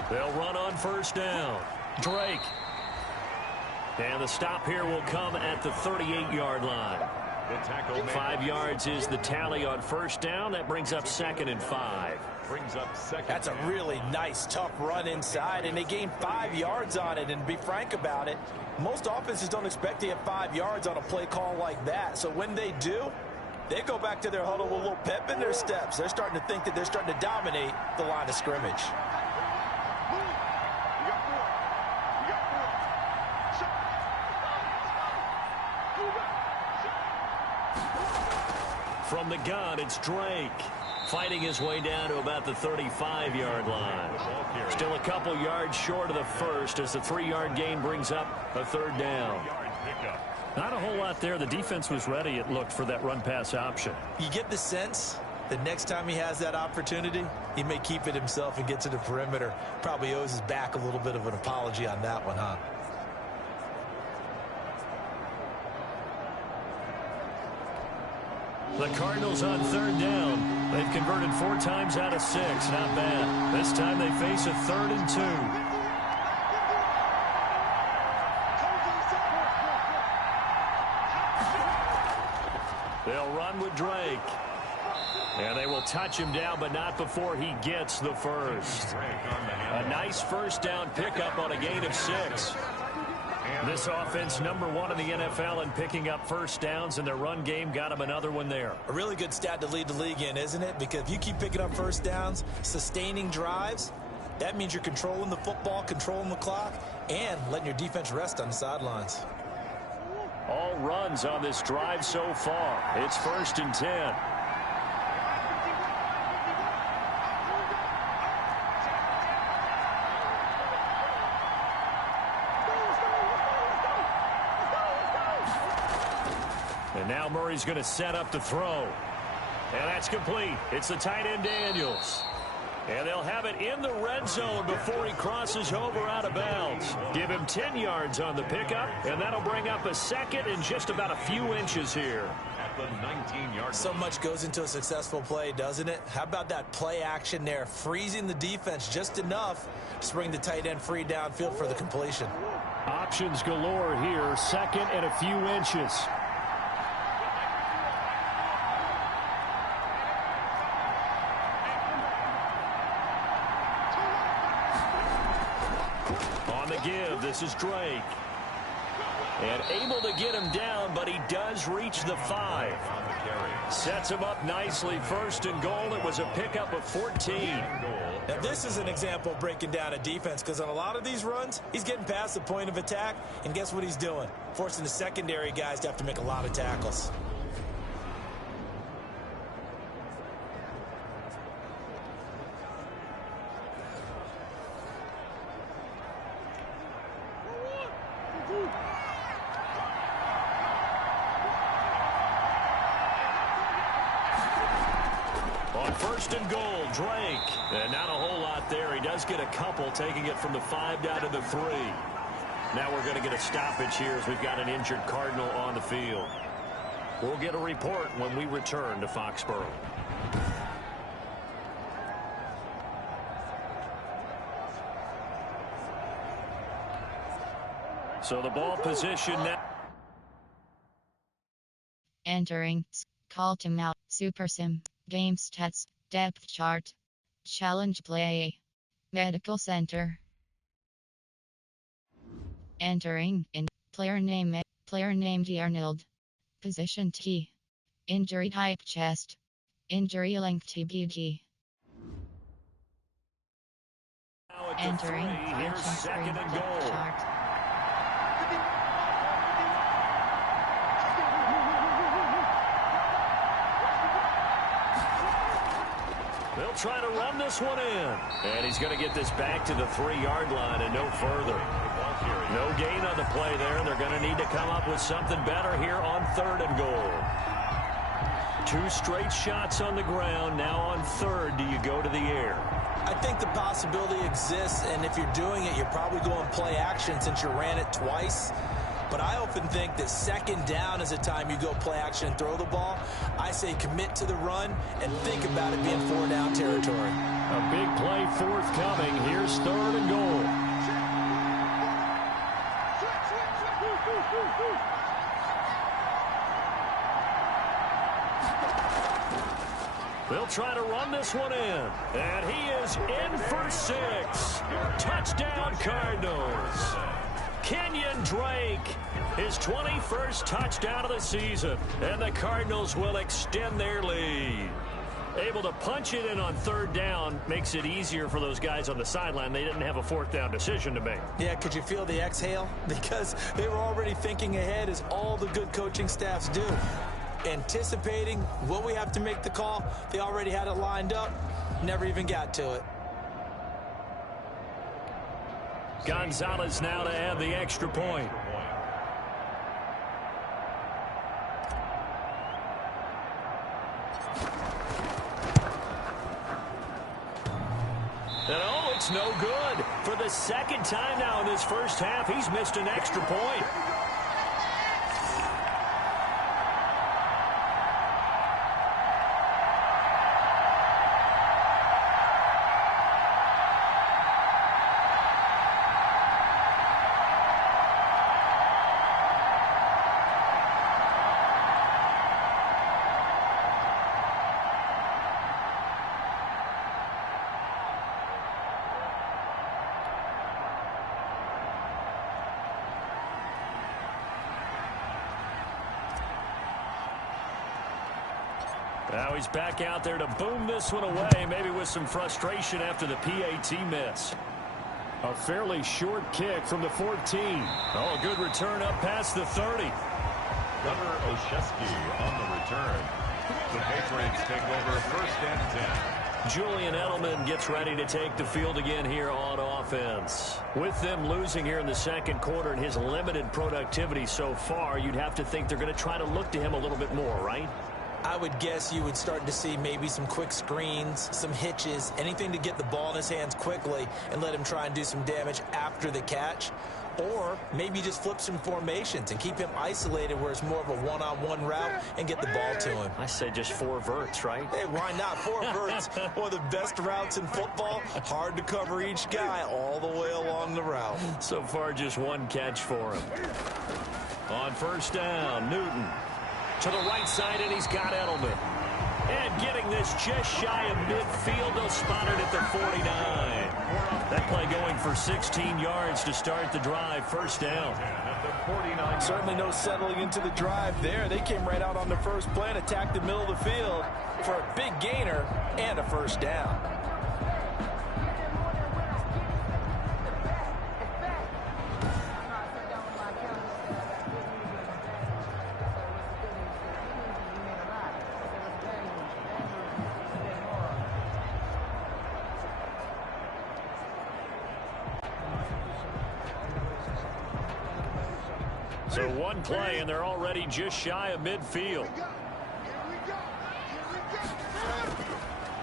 They'll run on first down. Drake. And the stop here will come at the 38-yard line. 5 yards is the tally on first down. That brings up 2nd and 5. That's a really nice, tough run inside, and they gained 5 yards on it. And to be frank about it, most offenses don't expect to get 5 yards on a play call like that. So when they do, they go back to their huddle with a little pep in their steps. They're starting to think that they're starting to dominate the line of scrimmage. From the gun, it's Drake, fighting his way down to about the 35-yard line. Still a couple yards short of the first as the 3-yard gain brings up a third down. Not a whole lot there. The defense was ready, it looked, for that run-pass option. You get the sense that next time he has that opportunity, he may keep it himself and get to the perimeter. Probably owes his back a little bit of an apology on that one, huh? The Cardinals on third down. They've converted 4 times out of 6. Not bad. This time they face a 3rd and 2. They'll run with Drake. And they will touch him down, but not before he gets the first. A nice first down pickup on a gain of 6. This offense, #1 in the NFL in picking up first downs, and their run game got him another one there. A really good stat to lead the league in, isn't it? Because if you keep picking up first downs, sustaining drives, that means you're controlling the football, controlling the clock, and letting your defense rest on the sidelines. All runs on this drive so far. It's 1st and 10. And now Murray's going to set up to throw. And that's complete. It's the tight end Daniels. And they'll have it in the red zone before he crosses over out of bounds. Give him 10 yards on the pickup, and that'll bring up a 2nd and just about a few inches here. At the 19-yard. So much goes into a successful play, doesn't it? How about that play action there, freezing the defense just enough to bring the tight end free downfield for the completion. Options galore here. 2nd and a few inches. Give. This is Drake. And able to get him down, but he does reach the 5. Sets him up nicely. 1st and goal. It was a pickup of 14. Now, this is an example of breaking down a defense, because on a lot of these runs, he's getting past the point of attack, and guess what he's doing? Forcing the secondary guys to have to make a lot of tackles. On first and goal, Drake. And not a whole lot there. He does get a couple, taking it from the 5 down to the 3. Now we're going to get a stoppage here as we've got an injured Cardinal on the field. We'll get a report when we return to Foxborough. So the ball position now. Entering. Call timeout. Super Sim. Game stats. Depth chart. Challenge play. Medical center. Entering. In. Player name. Player named Arnold. Position T. Injury type chest. Injury length TBD. Entering. Here's second and goal. Chart. They'll try to run this one in. And he's going to get this back to the 3-yard line and no further. No gain on the play there. They're going to need to come up with something better here on 3rd and goal. 2 straight shots on the ground. Now on 3rd, do you go to the air? I think the possibility exists, and if you're doing it, you're probably going play action since you ran it twice. But I often think that 2nd down is a time you go play action and throw the ball. I say commit to the run and think about it being 4-down territory. A big play forthcoming. Here's 3rd and goal. They'll try to run this one in. And he is in for 6. Touchdown, Cardinals. Kenyon Drake, his 21st touchdown of the season. And the Cardinals will extend their lead. Able to punch it in on 3rd down makes it easier for those guys on the sideline. They didn't have a 4th down decision to make. Yeah, could you feel the exhale? Because they were already thinking ahead, as all the good coaching staffs do. Anticipating, will we have to make the call? They already had it lined up. Never even got to it. Gonzalez now to add the extra point. And oh, it's no good. For the 2nd time now in this first half, he's missed an extra point. Now he's back out there to boom this one away, maybe with some frustration after the PAT miss. A fairly short kick from the 14. Oh, a good return up past the 30. Gunnar Olszewski on the return. The Patriots take over 1st and 10. Julian Edelman gets ready to take the field again here on offense. With them losing here in the 2nd quarter and his limited productivity so far, you'd have to think they're going to try to look to him a little bit more, right? I would guess you would start to see maybe some quick screens, some hitches, anything to get the ball in his hands quickly and let him try and do some damage after the catch. Or maybe just flip some formations and keep him isolated where it's more of a one-on-one route and get the ball to him. I say just 4 verts, right? Hey, why not? 4 verts, one of the best routes in football. Hard to cover each guy all the way along the route. So far, just 1 catch for him. On 1st down, Newton. To the right side, and he's got Edelman. And getting this just shy of midfield, they'll spot it at the 49. That play going for 16 yards to start the drive. 1st down. Certainly no settling into the drive there. They came right out on the first play and attacked the middle of the field for a big gainer and a 1st down. So 1 play, and they're already just shy of midfield.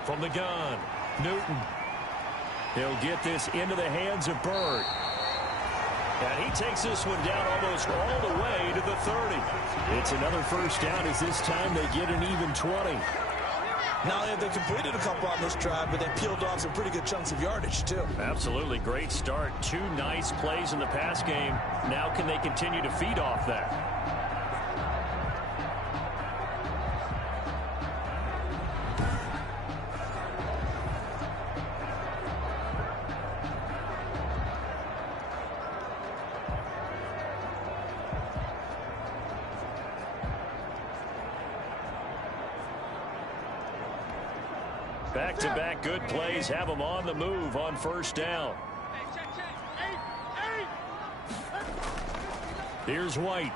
From the gun, Newton. He'll get this into the hands of Bird. And he takes this one down almost all the way to the 30. It's another first down as this time they get an even 20. Not only have they completed a couple on this drive, but they peeled off some pretty good chunks of yardage, too. Absolutely great start. 2 nice plays in the pass game. Now can they continue to feed off that? Back-to-back good plays have them on the move on first down. Here's White.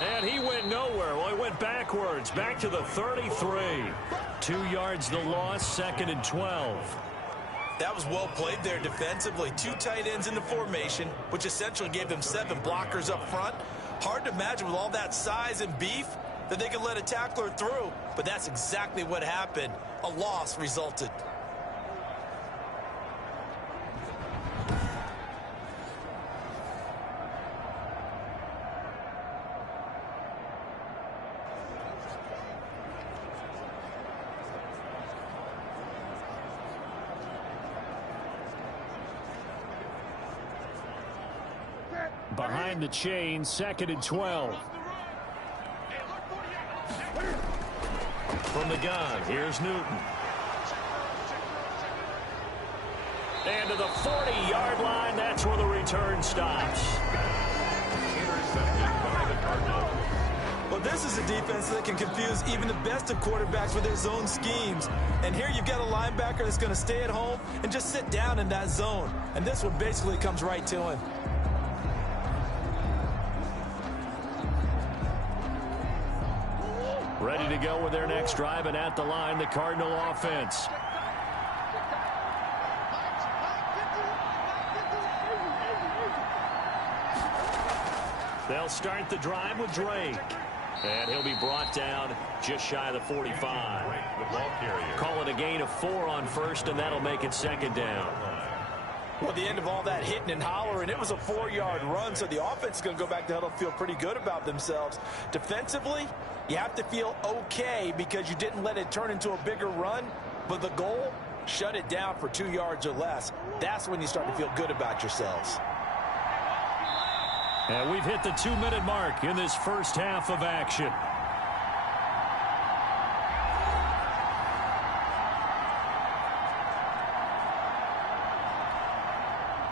And he went nowhere. Well, he went backwards. Back to the 33. 2 yards the loss, 2nd and 12. That was well played there defensively. 2 tight ends in the formation, which essentially gave them 7 blockers up front. Hard to imagine with all that size and beef that they could let a tackler through, but that's exactly what happened. A loss resulted. Behind the chain, 2nd and 12. From the gun, here's Newton. And to the 40-yard line, that's where the return stops. Intercepted by the Cardinals. Well, this is a defense that can confuse even the best of quarterbacks with their zone schemes. And here you've got a linebacker that's going to stay at home and just sit down in that zone. And this one basically comes right to him. Ready to go with their next drive, and at the line, the Cardinal offense. They'll start the drive with Drake. And he'll be brought down just shy of the 45. The ball carrier. Call it a gain of 4 on first, and that'll make it 2nd down. Well, at the end of all that hitting and hollering, it was a 4-yard run, so the offense is going to go back to huddle, feel pretty good about themselves. Defensively, you have to feel okay because you didn't let it turn into a bigger run, but the goal, shut it down for 2 yards or less. That's when you start to feel good about yourselves. And we've hit the 2-minute mark in this first half of action.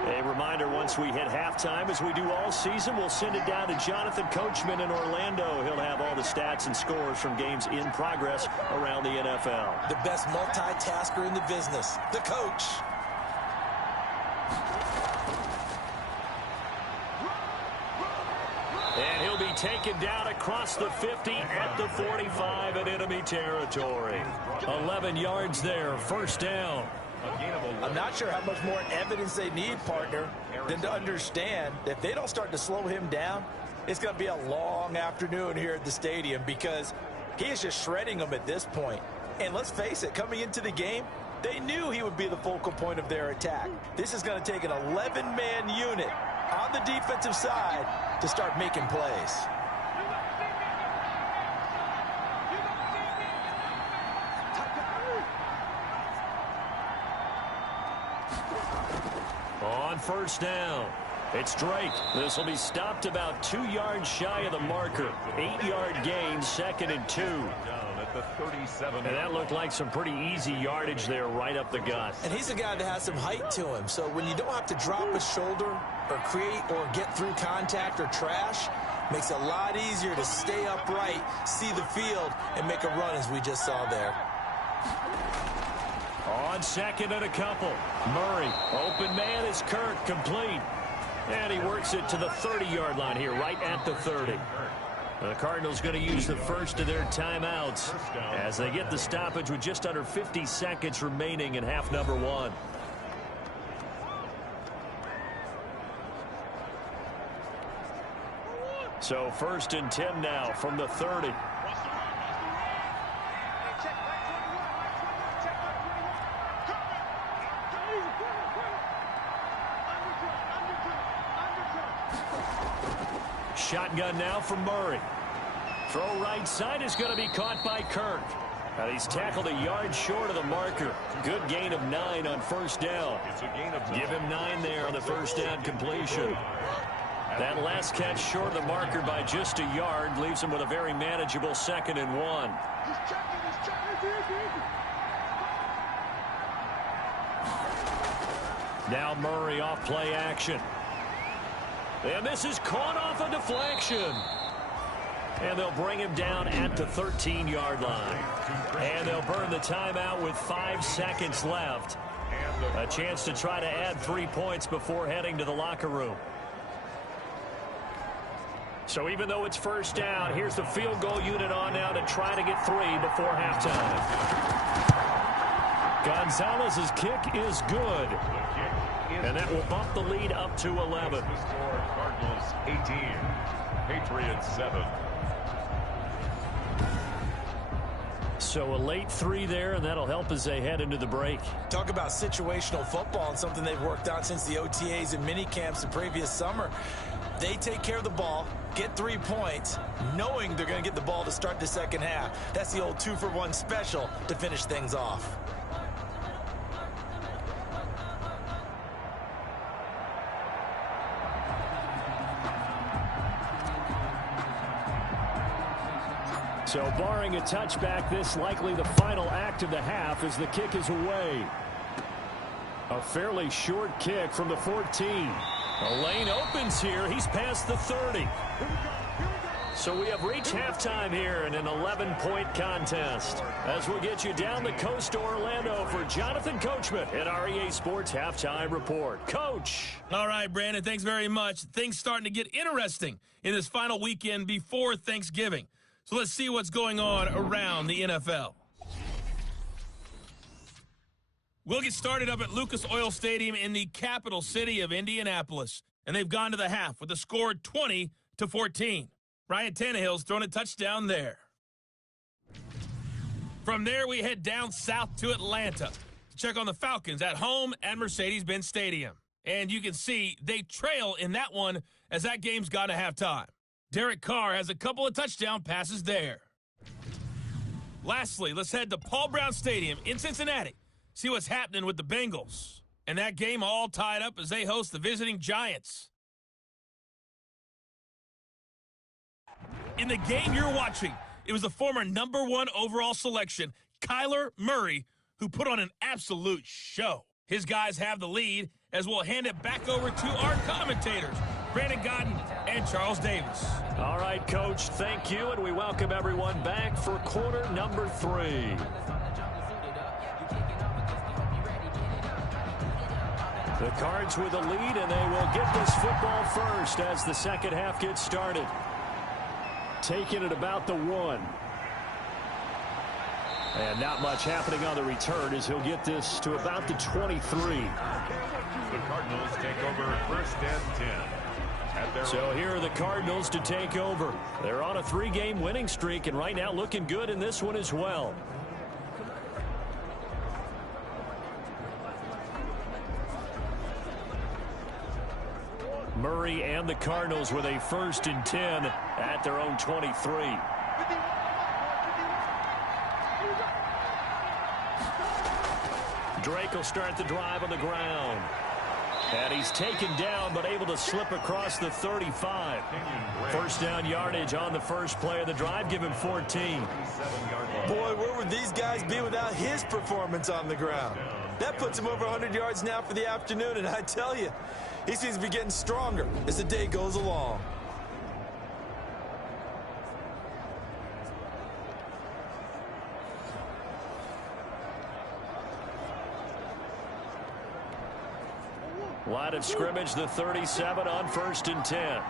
A reminder, once we hit halftime, as we do all season, we'll send it down to Jonathan Coachman in Orlando. He'll have all the stats and scores from games in progress around the NFL. The best multitasker in the business, the coach. And he'll be taken down across the 50 at the 45 in enemy territory. 11 yards there, first down. I'm not sure how much more evidence they need, partner, than to understand that if they don't start to slow him down, it's going to be a long afternoon here at the stadium because he is just shredding them at this point. And let's face it, coming into the game, they knew he would be the focal point of their attack. This is going to take an 11-man unit on the defensive side to start making plays. On first down, it's Drake. This will be stopped about 2 yards shy of the marker. 8-yard gain, 2nd and 2. Down at the 37. And that looked like some pretty easy yardage there right up the gut. And he's a guy that has some height to him. So when you don't have to drop his shoulder or create or get through contact or trash, makes it a lot easier to stay upright, see the field, and make a run as we just saw there. On 2nd and a couple. Murray, open man is Kirk, complete. And he works it to the 30-yard line here, right at the 30. The Cardinals going to use the first of their timeouts as they get the stoppage with just under 50 seconds remaining in half number 1. So 1st and 10 now from the 30. shotgun now from Murray. Throw right side is going to be caught by Kirk. He's tackled a yard short of the marker. Good gain of 9 on first down. Give him 9 there on the first down completion. That last catch short of the marker by just a yard leaves him with a very manageable 2nd and 1. Now Murray off play action. And this is caught off a deflection. And they'll bring him down at the 13-yard line. And they'll burn the timeout with 5 seconds left. A chance to try to add 3 points before heading to the locker room. So even though it's first down, here's the field goal unit on now to try to get 3 before halftime. Gonzalez's kick is good. And that will bump the lead up to 11. Cardinals 18, Patriots 7. So a late 3 there, and that'll help as they head into the break. Talk about situational football and something they've worked on since the OTAs and mini camps the previous summer. They take care of the ball, get 3 points, knowing they're going to get the ball to start the second half. That's the old 2-for-1 special to finish things off. So barring a touchback, this likely the final act of the half as the kick is away. A fairly short kick from the 14. The lane opens here. He's past the 30. So we have reached halftime here in an 11-point contest. As we'll get you down the coast to Orlando for Jonathan Coachman at our EA Sports Halftime Report. Coach. All right, Brandon, thanks very much. Things starting to get interesting in this final weekend before Thanksgiving. So let's see what's going on around the NFL. We'll get started up at Lucas Oil Stadium in the capital city of Indianapolis. And they've gone to the half with a score 20-14. Ryan Tannehill's thrown a touchdown there. From there, we head down south to Atlanta to check on the Falcons at home at Mercedes-Benz Stadium. And you can see they trail in that one as that game's gone to halftime. Derek Carr has a couple of touchdown passes there. Lastly, let's head to Paul Brown Stadium in Cincinnati. See what's happening with the Bengals. And that game all tied up as they host the visiting Giants. In the game you're watching, it was the former #1 overall selection, Kyler Murray, who put on an absolute show. His guys have the lead as we'll hand it back over to our commentators, Brandon Godden and Charles Davis. All right, Coach, thank you, and we welcome everyone back for quarter number 3. The Cards with the lead, and they will get this football first as the second half gets started. Taking it about the 1. And not much happening on the return as he'll get this to about the 23. The Cardinals take over first and 10. So here are the Cardinals to take over. They're on a 3-game winning streak, and right now looking good in this one as well. Murray and the Cardinals with a 1st and 10 at their own 23. Drake will start the drive on the ground. And he's taken down but able to slip across the 35. First down yardage on the first play of the drive. Give him 14. Boy, where would these guys be without his performance on the ground? That puts him over 100 yards now for the afternoon, and I tell you, he seems to be getting stronger as the day goes along. Line of scrimmage, the 37 on 1st and 10.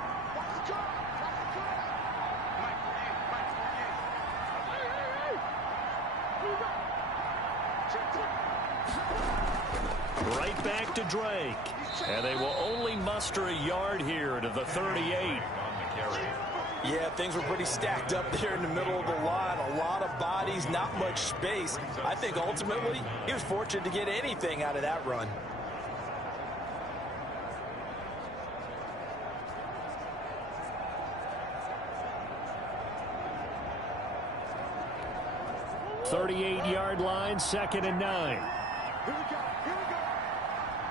Right back to Drake. And they will only muster a yard here to the 38. Yeah, things were pretty stacked up there in the middle of the line. A lot of bodies, not much space. I think ultimately he was fortunate to get anything out of that run. 38-yard line, 2nd and 9. Here we go. Here we go.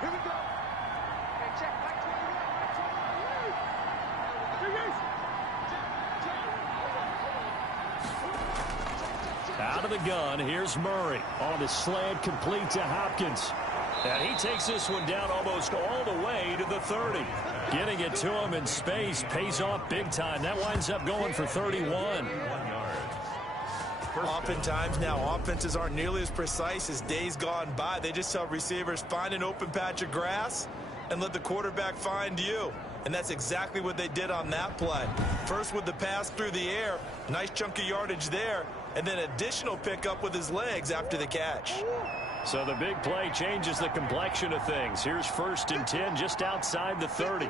Here we go. Hey, check. Back 21. Out of the gun, here's Murray. On the slant, complete to Hopkins. And he takes this one down almost all the way to the 30. Getting it to him in space pays off big time. That winds up going for 31. Oftentimes now, offenses aren't nearly as precise as days gone by. They just tell receivers, find an open patch of grass and let the quarterback find you. And that's exactly what they did on that play. First with the pass through the air, nice chunk of yardage there, and then additional pickup with his legs after the catch. So the big play changes the complexion of things. Here's 1st and 10 just outside the 30.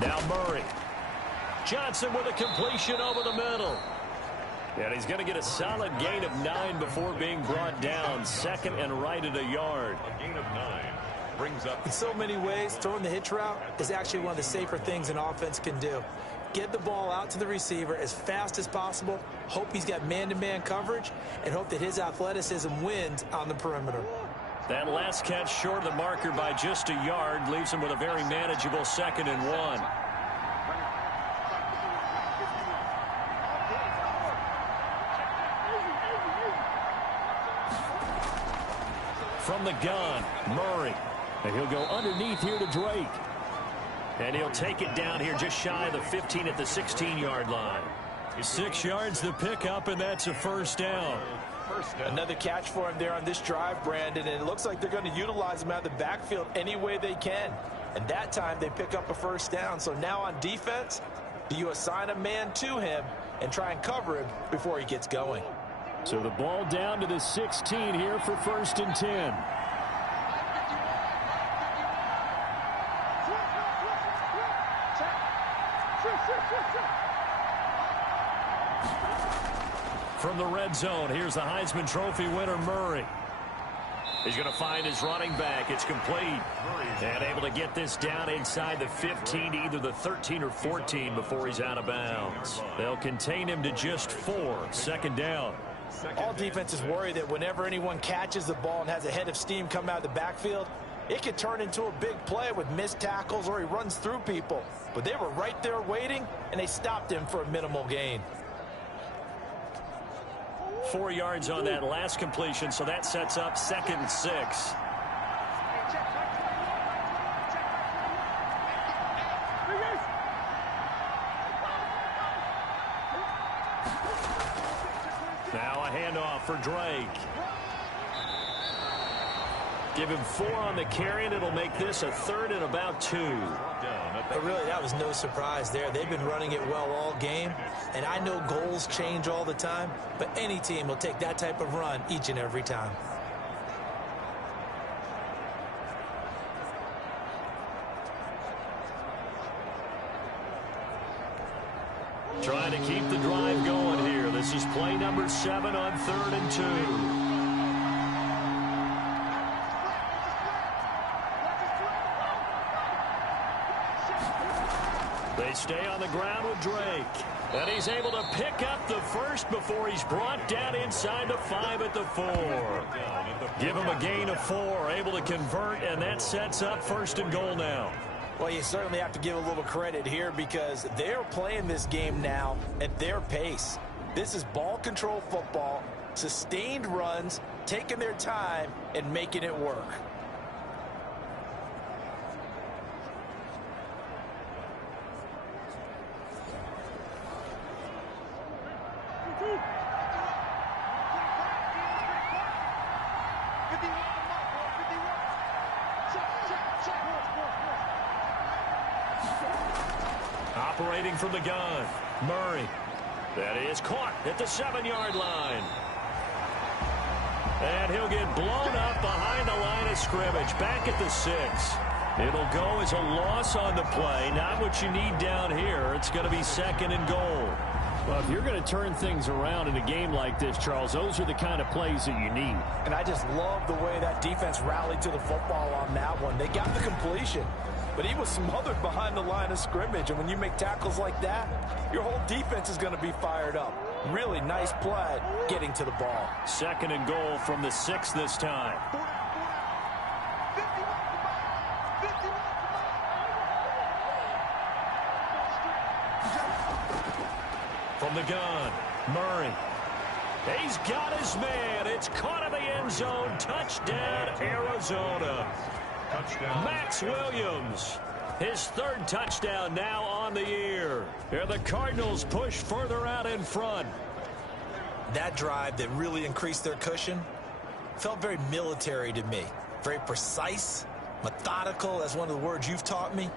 Now Murray. Johnson with a completion over the middle. And he's going to get a solid gain of 9 before being brought down. 2nd and right at a yard. A gain of 9 brings up. In so many ways, throwing the hitch route is actually one of the safer things an offense can do. Get the ball out to the receiver as fast as possible, hope he's got man-to-man coverage, and hope that his athleticism wins on the perimeter. That last catch short of the marker by just a yard leaves him with a very manageable 2nd and 1. From the gun, Murray. And he'll go underneath here to Drake. And he'll take it down here just shy of the 15 at the 16-yard line. 6 yards the pickup, and that's a 1st down. Another catch for him there on this drive, Brandon, and it looks like they're going to utilize him out of the backfield any way they can. And that time they pick up a 1st down. So now on defense, do you assign a man to him and try and cover him before he gets going? So the ball down to the 16 here for 1st and 10. From the red zone, here's the Heisman Trophy winner, Murray. He's going to find his running back. It's complete. And able to get this down inside the 15 to either the 13 or 14 before he's out of bounds. They'll contain him to just 4. 2nd down. All defenses worry that whenever anyone catches the ball and has a head of steam come out of the backfield, it could turn into a big play with missed tackles or he runs through people. But they were right there waiting, and they stopped him for a minimal gain. 4 yards on that last completion, so that sets up 2nd and 6. Now a handoff for Drake. Give him 4 on the carry, and it'll make this a 3rd and about 2. But really, that was no surprise there. They've been running it well all game, and I know goals change all the time, but any team will take that type of run each and every time. Trying to keep the drive going here. This is play number 7 on 3rd and 2. They stay on the ground with Drake. And he's able to pick up the 1st before he's brought down inside the 5 at the 4. Give him a gain of 4, able to convert, and that sets up 1st and goal now. Well, you certainly have to give a little credit here because they're playing this game now at their pace. This is ball control football, sustained runs, taking their time, and making it work. Operating from the gun, Murray. That is caught at the 7-yard line. And he'll get blown up behind the line of scrimmage, back at the 6. It'll go as a loss on the play. Not what you need down here. It's going to be 2nd and goal. Well, if you're going to turn things around in a game like this, Charles, those are the kind of plays that you need. And I just love the way that defense rallied to the football on that one. They got the completion, but he was smothered behind the line of scrimmage. And when you make tackles like that, your whole defense is going to be fired up. Really nice play getting to the ball. 2nd and goal from the 6 this time. From the gun, Murray. He's got his man. It's caught in the end zone. Touchdown, Arizona. Touchdown. Max Williams. His 3rd touchdown now on the year. And the Cardinals push further out in front. That drive that really increased their cushion felt very military to me. Very precise, methodical. That's one of the words you've taught me.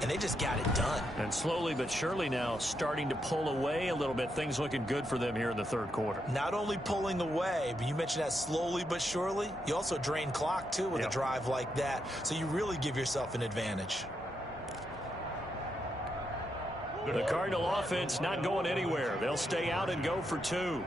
And they just got it done. And slowly but surely now starting to pull away a little bit. Things looking good for them here in the 3rd quarter. Not only pulling away, but you mentioned that slowly but surely. You also drain clock, too, with a drive like that. So you really give yourself an advantage. The Cardinal offense not going anywhere. They'll stay out and go for 2.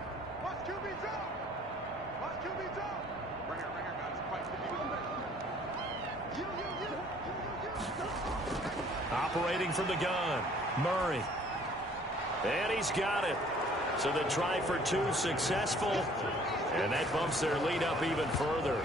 Operating from the gun, Murray. And he's got it. So the try for 2 successful. And that bumps their lead up even further.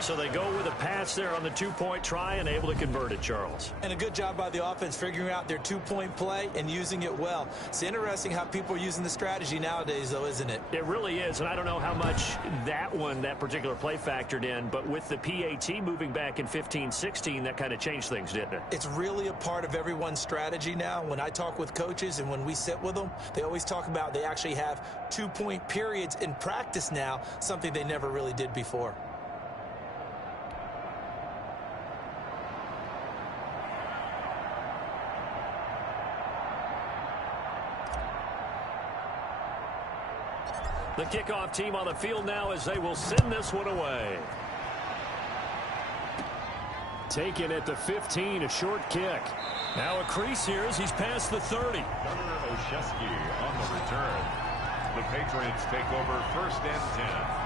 So they go with a pass there on the 2-point try and able to convert it, Charles. And a good job by the offense figuring out their 2-point play and using it well. It's interesting how people are using the strategy nowadays, though, isn't it? It really is, and I don't know how much that particular play factored in, but with the PAT moving back in 15-16, that kind of changed things, didn't it? It's really a part of everyone's strategy now. When I talk with coaches and when we sit with them, they always talk about they actually have 2-point periods in practice now, something they never really did before. The kickoff team on the field now as they will send this one away. Taken at the 15, a short kick. Now a crease here as he's past the 30. Oshesky on the return. The Patriots take over 1st and 10.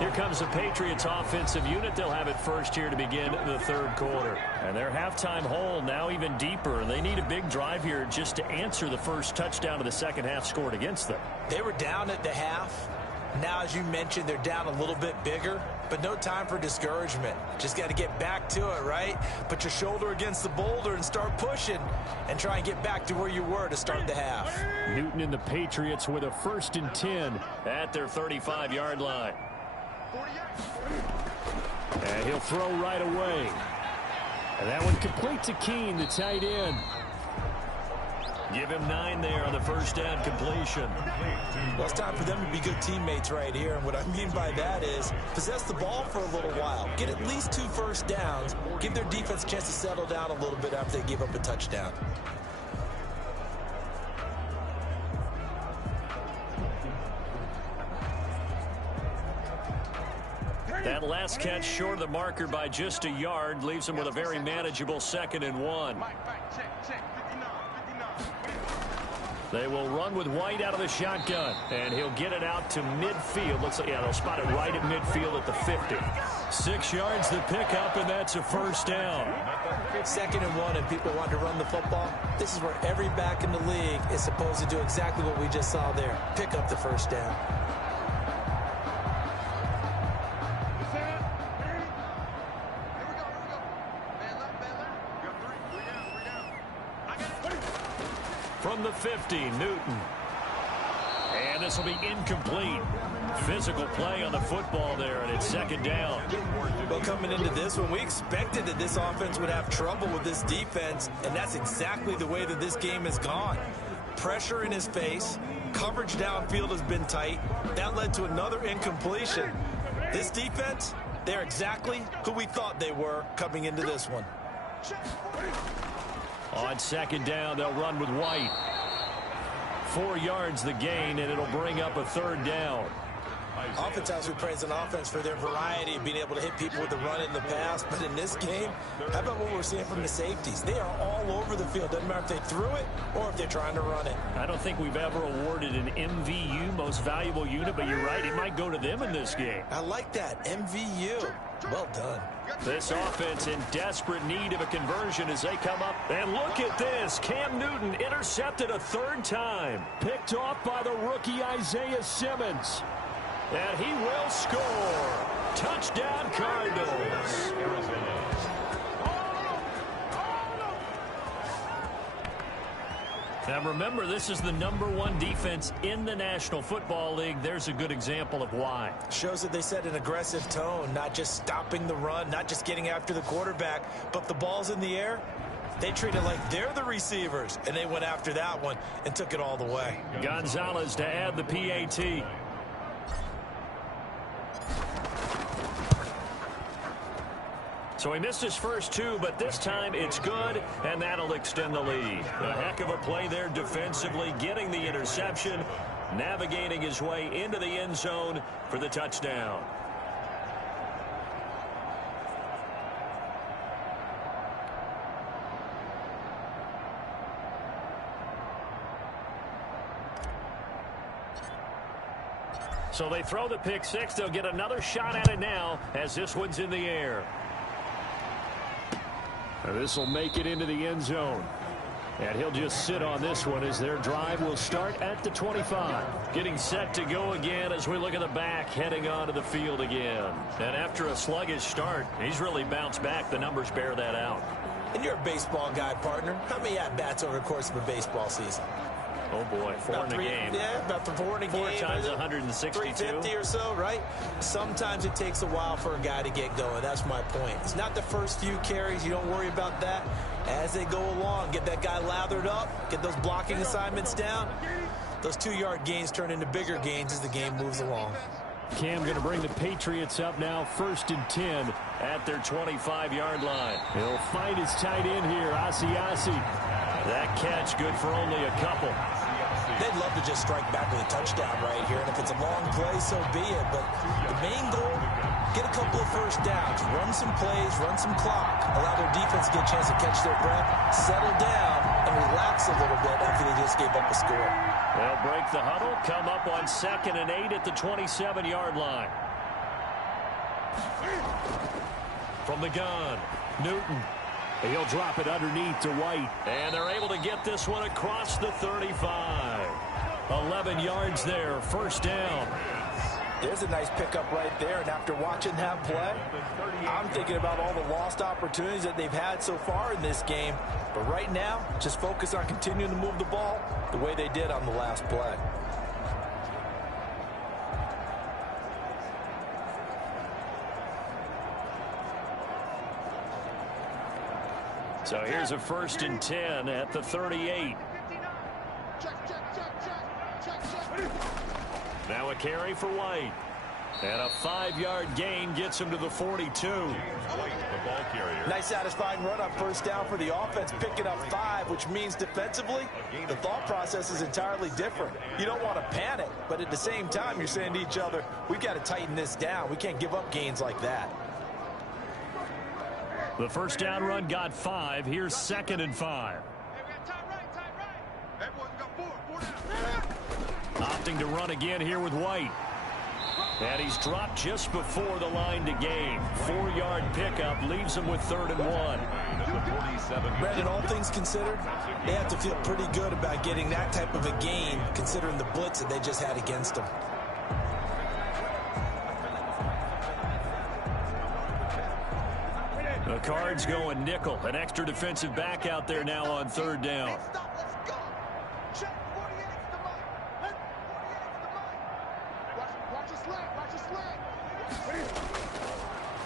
Here comes the Patriots offensive unit. They'll have it first here to begin the 3rd quarter. And their halftime hole now even deeper. They need a big drive here just to answer the first touchdown of the 2nd half scored against them. They were down at the half. Now, as you mentioned, they're down a little bit bigger, but no time for discouragement. Just got to get back to it, right? Put your shoulder against the boulder and start pushing and try and get back to where you were to start the half. Newton and the Patriots with a 1st and 10 at their 35-yard line. And he'll throw right away. And that one complete to Keene, the tight end. Give him 9 there on the 1st down completion. Well, it's time for them to be good teammates right here. And what I mean by that is possess the ball for a little while. Get at least 2 first downs. Give their defense a chance to settle down a little bit after they give up a touchdown. That last catch short of the marker by just a yard leaves them with a very manageable 2nd and 1. They will run with White out of the shotgun, and he'll get it out to midfield. Looks like, they'll spot it right at midfield at the 50. 6 yards the pickup, and that's a 1st down. 2nd and 1, and people want to run the football. This is where every back in the league is supposed to do exactly what we just saw there. Pick up the 1st down. From the 50, Newton. And this will be incomplete. Physical play on the football there, and it's 2nd down. Well, coming into this one, we expected that this offense would have trouble with this defense, and that's exactly the way that this game has gone. Pressure in his face. Coverage downfield has been tight. That led to another incompletion. This defense, they're exactly who we thought they were coming into this one. On 2nd down, they'll run with White. 4 yards the gain, and it'll bring up a 3rd down. Oftentimes we praise an offense for their variety of being able to hit people with the run in the pass, but in this game, how about what we're seeing from the safeties? They are all over the field. Doesn't matter if they threw it or if they're trying to run it. I don't think we've ever awarded an MVU, most valuable unit, but you're right, it might go to them in this game. I like that, MVU. Well done. This offense in desperate need of a conversion as they come up. And look at this. Cam Newton intercepted a third time. Picked off by the rookie Isaiah Simmons. And he will score. Touchdown, Cardinals. Now remember, this is the #1 defense in the National Football League. There's a good example of why. Shows that they set an aggressive tone, not just stopping the run, not just getting after the quarterback, but the ball's in the air. They treat it like they're the receivers, and they went after that one and took it all the way. Gonzalez to add the PAT. So he missed his first two, but this time it's good, and that'll extend the lead. A heck of a play there defensively, getting the interception, navigating his way into the end zone for the touchdown. So they throw the pick six. They'll get another shot at it now as this one's in the air. This will make it into the end zone. And he'll just sit on this one as their drive will start at the 25. Getting set to go again as we look at the back, heading onto the field again. And after a sluggish start, he's really bounced back. The numbers bear that out. And you're a baseball guy, partner. How many at-bats over the course of a baseball season? Oh, boy, four in a game. Yeah, about 4 in a game. 4 times 162. 350 or so, right? Sometimes it takes a while for a guy to get going. That's my point. It's not the first few carries. You don't worry about that. As they go along, get that guy lathered up, get those blocking assignments down. Those 2-yard gains turn into bigger gains as the game moves along. Cam going to bring the Patriots up now, 1st and 10 at their 25-yard line. He'll find his tight end here, Asiasi. That catch good for only a couple. They'd love to just strike back with a touchdown right here, and if it's a long play, so be it. But the main goal, get a couple of first downs, run some plays, run some clock, allow their defense to get a chance to catch their breath, settle down, and relax a little bit after they just gave up a score. They'll break the huddle, come up on 2nd and 8 at the 27-yard line. From the gun, Newton. He'll drop it underneath to White. And they're able to get this one across the 35. 11 yards there, 1st down. There's a nice pickup right there, and after watching that play, I'm thinking about all the lost opportunities that they've had so far in this game. But right now, just focus on continuing to move the ball the way they did on the last play. So here's a 1st and 10 at the 38. Now a carry for White. And a 5-yard gain gets him to the 42. Nice satisfying run on 1st down for the offense, picking up 5, which means defensively, the thought process is entirely different. You don't want to panic, but at the same time, you're saying to each other, we've got to tighten this down. We can't give up gains like that. The 1st down run got 5. Here's 2nd and 5. Opting to run again here with White. And he's dropped just before the line to gain. 4-yard pickup leaves him with 3rd and 1. Brandon, all things considered, they have to feel pretty good about getting that type of a gain, considering the blitz that they just had against them. The Cards going nickel. An extra defensive back out there now on 3rd down.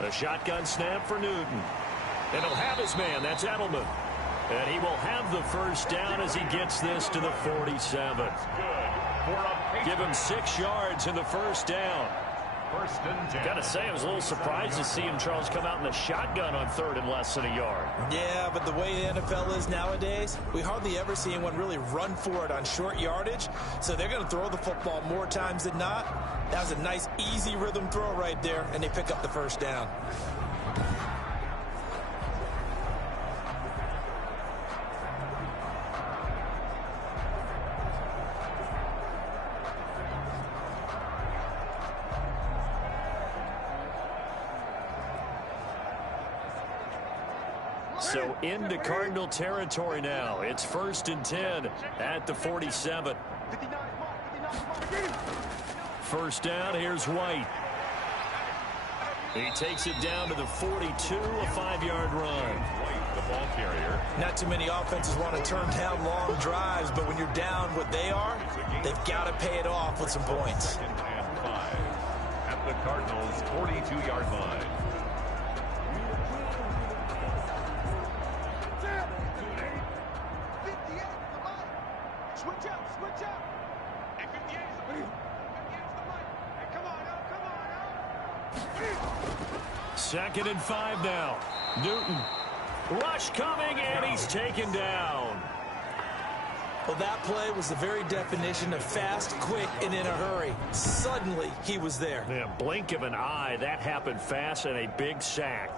A shotgun snap for Newton. And he'll have his man. That's Edelman. And he will have the 1st down as he gets this to the 47. Give him 6 yards in the 1st down. first and 10. Gotta say, I was a little surprised to see him, Charles, come out in the shotgun on third and less than a yard. Yeah, but the way the NFL is nowadays, we hardly ever see anyone really run for it on short yardage. So they're going to throw the football more times than not. That was a nice, easy rhythm throw right there, and they pick up the first down. So into Cardinal territory now. It's first and 10 at the 47. First down, here's White. He takes it down to the 42, a 5-yard run. White, the ball carrier. Not too many offenses want to turn down long drives, but when you're down what they are, they've got to pay it off with some points. Second and 5 at the Cardinals' 42-yard line. Second and 5 now. Newton. Rush coming, and he's taken down. Well, that play was the very definition of fast, quick, and in a hurry. Suddenly, he was there. Yeah, blink of an eye, that happened fast, and a big sack.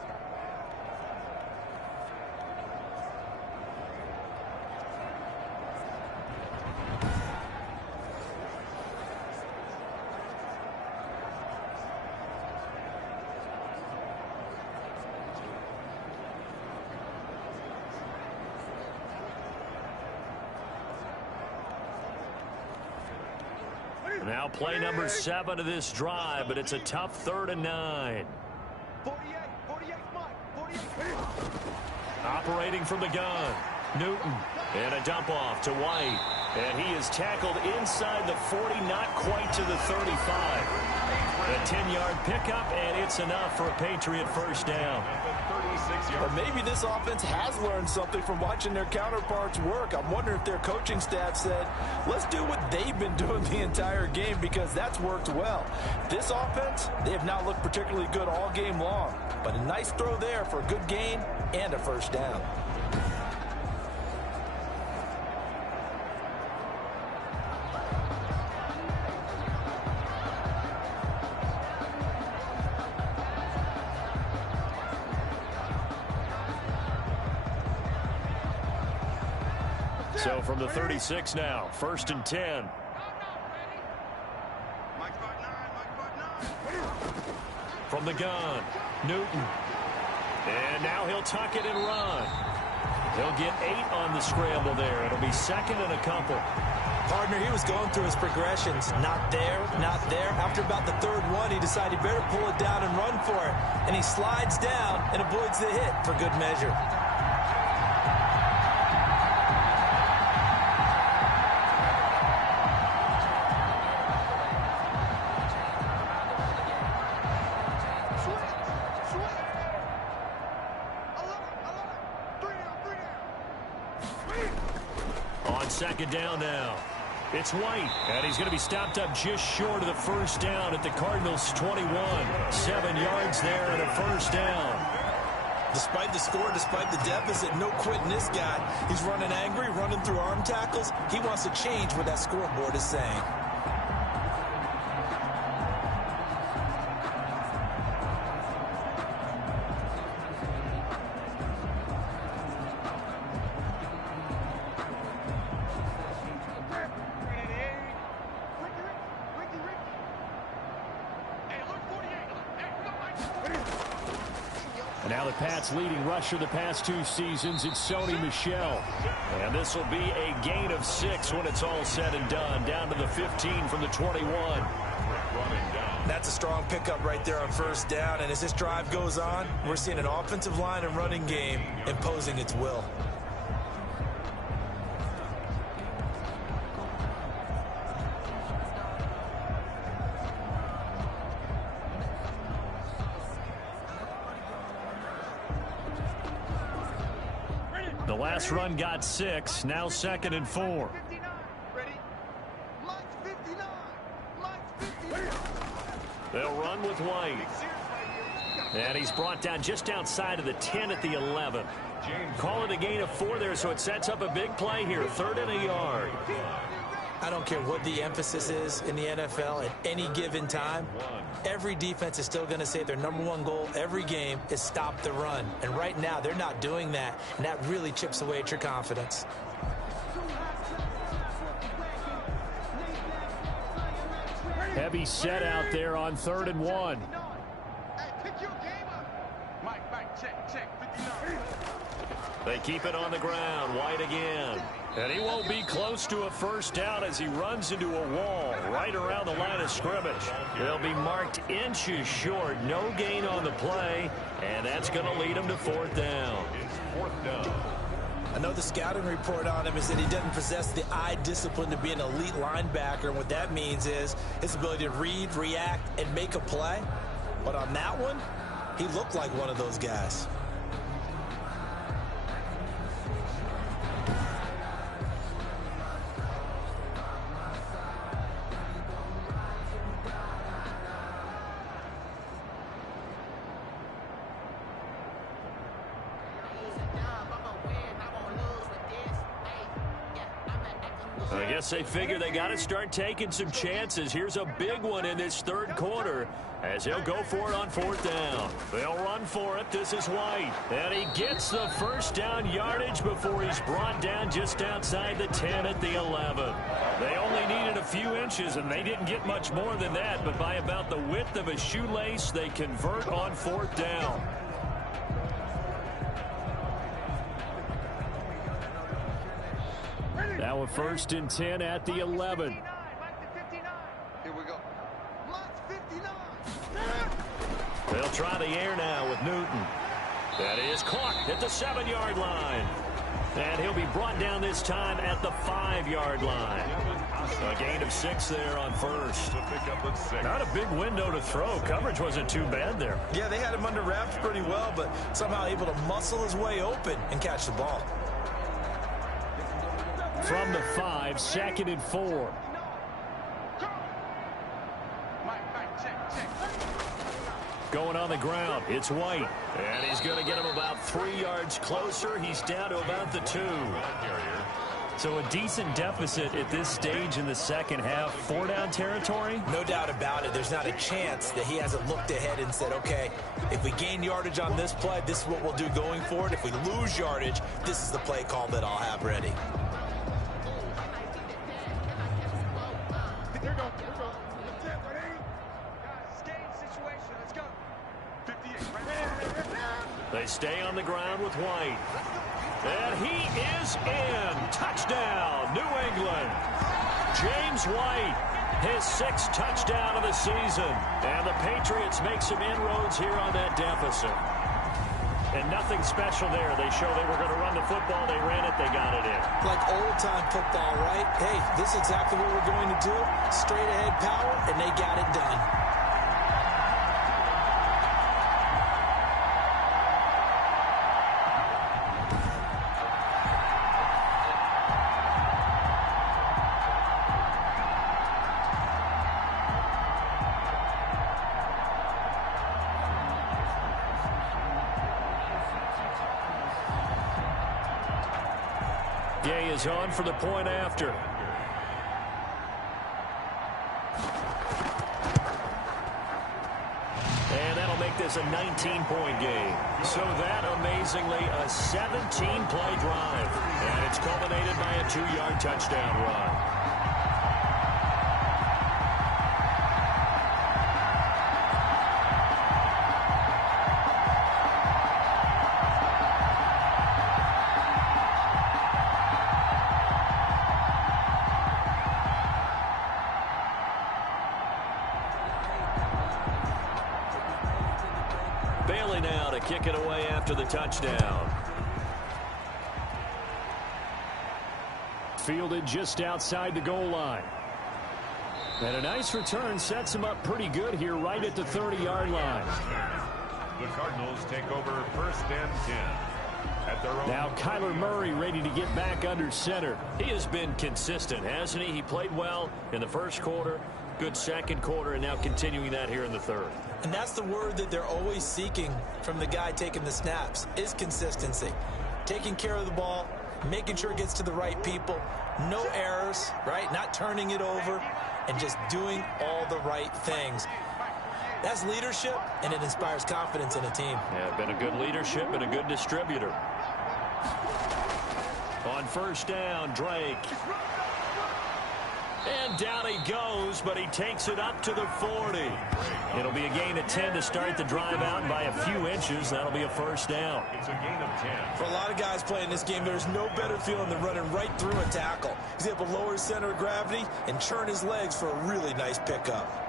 Now play number 7 of this drive, but it's a tough 3rd and 9. 48, Mike, 48. Operating from the gun, Newton, and a dump off to White. And he is tackled inside the 40, not quite to the 35. A 10-yard pickup, and it's enough for a Patriot first down. Or maybe this offense has learned something from watching their counterparts work. I'm wondering if their coaching staff said, let's do what they've been doing the entire game, because that's worked well. This offense, they have not looked particularly good all game long, but a nice throw there for a good gain and a first down. So from the 36 now, first and 10. From the gun, Newton. And now he'll tuck it and run. He'll get 8 on the scramble there. It'll be second and a couple. Partner, he was going through his progressions. Not there, not there. After about the 3rd one, he decided he better pull it down and run for it. And he slides down and avoids the hit for good measure. Second down now. It's White, and he's going to be stopped up just short of the first down at the Cardinals' 21. 7 yards there and a first down. Despite the score, despite the deficit, no quitting this guy. He's running angry, running through arm tackles. He wants to change what that scoreboard is saying. Now the Pats' leading rusher the past 2 seasons, it's Sony Michel. And this will be a gain of 6 when it's all said and done. Down to the 15 from the 21. That's a strong pickup right there on first down. And as this drive goes on, we're seeing an offensive line and running game imposing its will. The last run got 6, now second and 4. They'll run with White. And he's brought down just outside of the 10 at the 11. Call it a gain of 4 there, so it sets up a big play here. 3rd and a yard. I don't care what the emphasis is in the NFL at any given time. Every defense is still going to say their #1 goal every game is stop the run. And right now, they're not doing that, and that really chips away at your confidence. Heavy set out there on 3rd and 1. They keep it on the ground. White again. And he won't be close to a first down as he runs into a wall right around the line of scrimmage. They'll be marked inches short. No gain on the play. And that's going to lead him to 4th down. I know the scouting report on him is that he doesn't possess the eye discipline to be an elite linebacker. And what that means is his ability to read, react, and make a play. But on that one, he looked like one of those guys. I guess they figure they got to start taking some chances. Here's a big one in this 3rd quarter as he'll go for it on 4th down. They'll run for it. This is White. And he gets the first down yardage before he's brought down just outside the 10 at the 11. They only needed a few inches, and they didn't get much more than that. But by about the width of a shoelace, they convert on 4th down. Now a 1st and 10 at the 11. Here we go. They'll try the air now with Newton. That is caught at the 7-yard line. And he'll be brought down this time at the 5-yard line. A gain of 6 there on 1st. Not a big window to throw. Coverage wasn't too bad there. Yeah, they had him under wraps pretty well, but somehow able to muscle his way open and catch the ball. From the 5, 2nd and 4. Going on the ground, it's White. And he's going to get him about 3 yards closer. He's down to about the 2. So a decent deficit at this stage in the second half. 4-down territory? No doubt about it. There's not a chance that he hasn't looked ahead and said, okay, if we gain yardage on this play, this is what we'll do going forward. If we lose yardage, this is the play call that I'll have ready. Here we go. That's it, ready? Guys, game situation. Let's go. 58, right? They stay on the ground with White. And he is in. Touchdown, New England. James White, his 6th touchdown of the season. And the Patriots make some inroads here on that deficit. And nothing special there. They show they were going to run the football. They ran it. They got it in. Like old-time football, right? Hey, this is exactly what we're going to do. Straight-ahead power, and they got it done. Gay is on for the point after. And that'll make this a 19-point game. So that, amazingly, a 17-play drive. And it's culminated by a 2-yard touchdown run. Bailey now to kick it away after the touchdown. Fielded just outside the goal line. And a nice return sets him up pretty good here right at the 30-yard line. The Cardinals take over 1st and 10. At their own. Now Kyler Murray ready to get back under center. He has been consistent, hasn't he? He played well in the 1st quarter. Good second quarter, and now continuing that here in the third. And that's the word that they're always seeking from the guy taking the snaps, is consistency. Taking care of the ball, making sure it gets to the right people, no errors, right? Not turning it over, and just doing all the right things. That's leadership, and it inspires confidence in a team. Yeah, been a good leadership and a good distributor. On first down, Drake. And down he goes, but he takes it up to the 40. It'll be a gain of 10 to start the drive out by a few inches. That'll be a first down. It's a gain of 10. For a lot of guys playing this game, there's no better feeling than running right through a tackle. He's able to lower his center of gravity and churn his legs for a really nice pickup.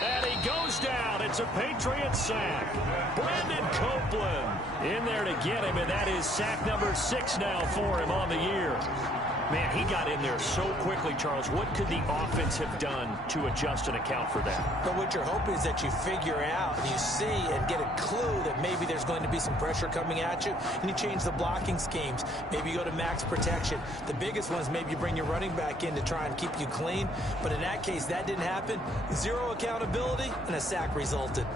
And he goes down. It's a Patriots sack. Brandon Copeland in there to get him, and that is sack number 6 now for him on the year. Man, he got in there so quickly, Charles. What could the offense have done to adjust and account for that? But what you're hoping is that you figure out and you see and get a clue that maybe there's going to be some pressure coming at you, and you change the blocking schemes. Maybe you go to max protection. The biggest one is maybe you bring your running back in to try and keep you clean. But in that case, that didn't happen. Zero accountability, and a sack resulted.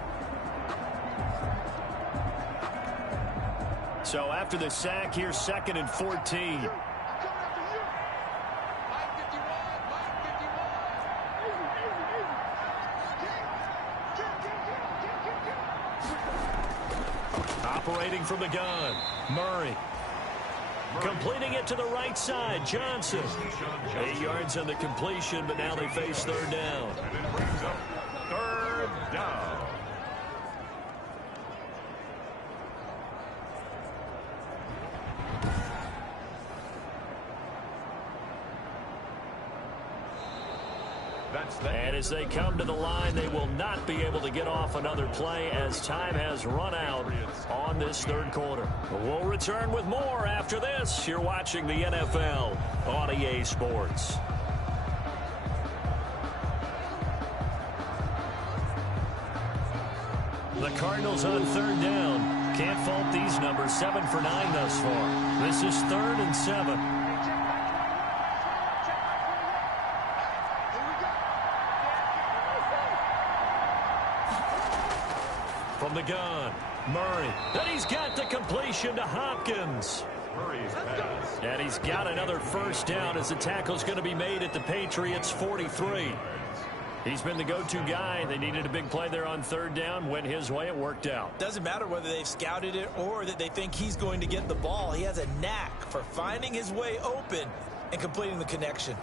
So after the sack, here's 2nd and 14. Operating from the gun, Murray. Completing it to the right side, Johnson. 8 yards on the completion, but now they face 3rd down. And it brings up 3rd down. And as they come to the line, they will not be able to get off another play as time has run out on this 3rd quarter. We'll return with more after this. You're watching the NFL on EA Sports. The Cardinals on 3rd down. Can't fault these numbers. 7 for 9 thus far. This is 3rd and 7. From the gun, Murray. Then he's got the completion to Hopkins. Murray's pass. And he's got another first down as the tackle's going to be made at the Patriots 43. He's been the go-to guy. They needed a big play there on 3rd down. Went his way. It worked out. Doesn't matter whether they've scouted it or that they think he's going to get the ball. He has a knack for finding his way open and completing the connection.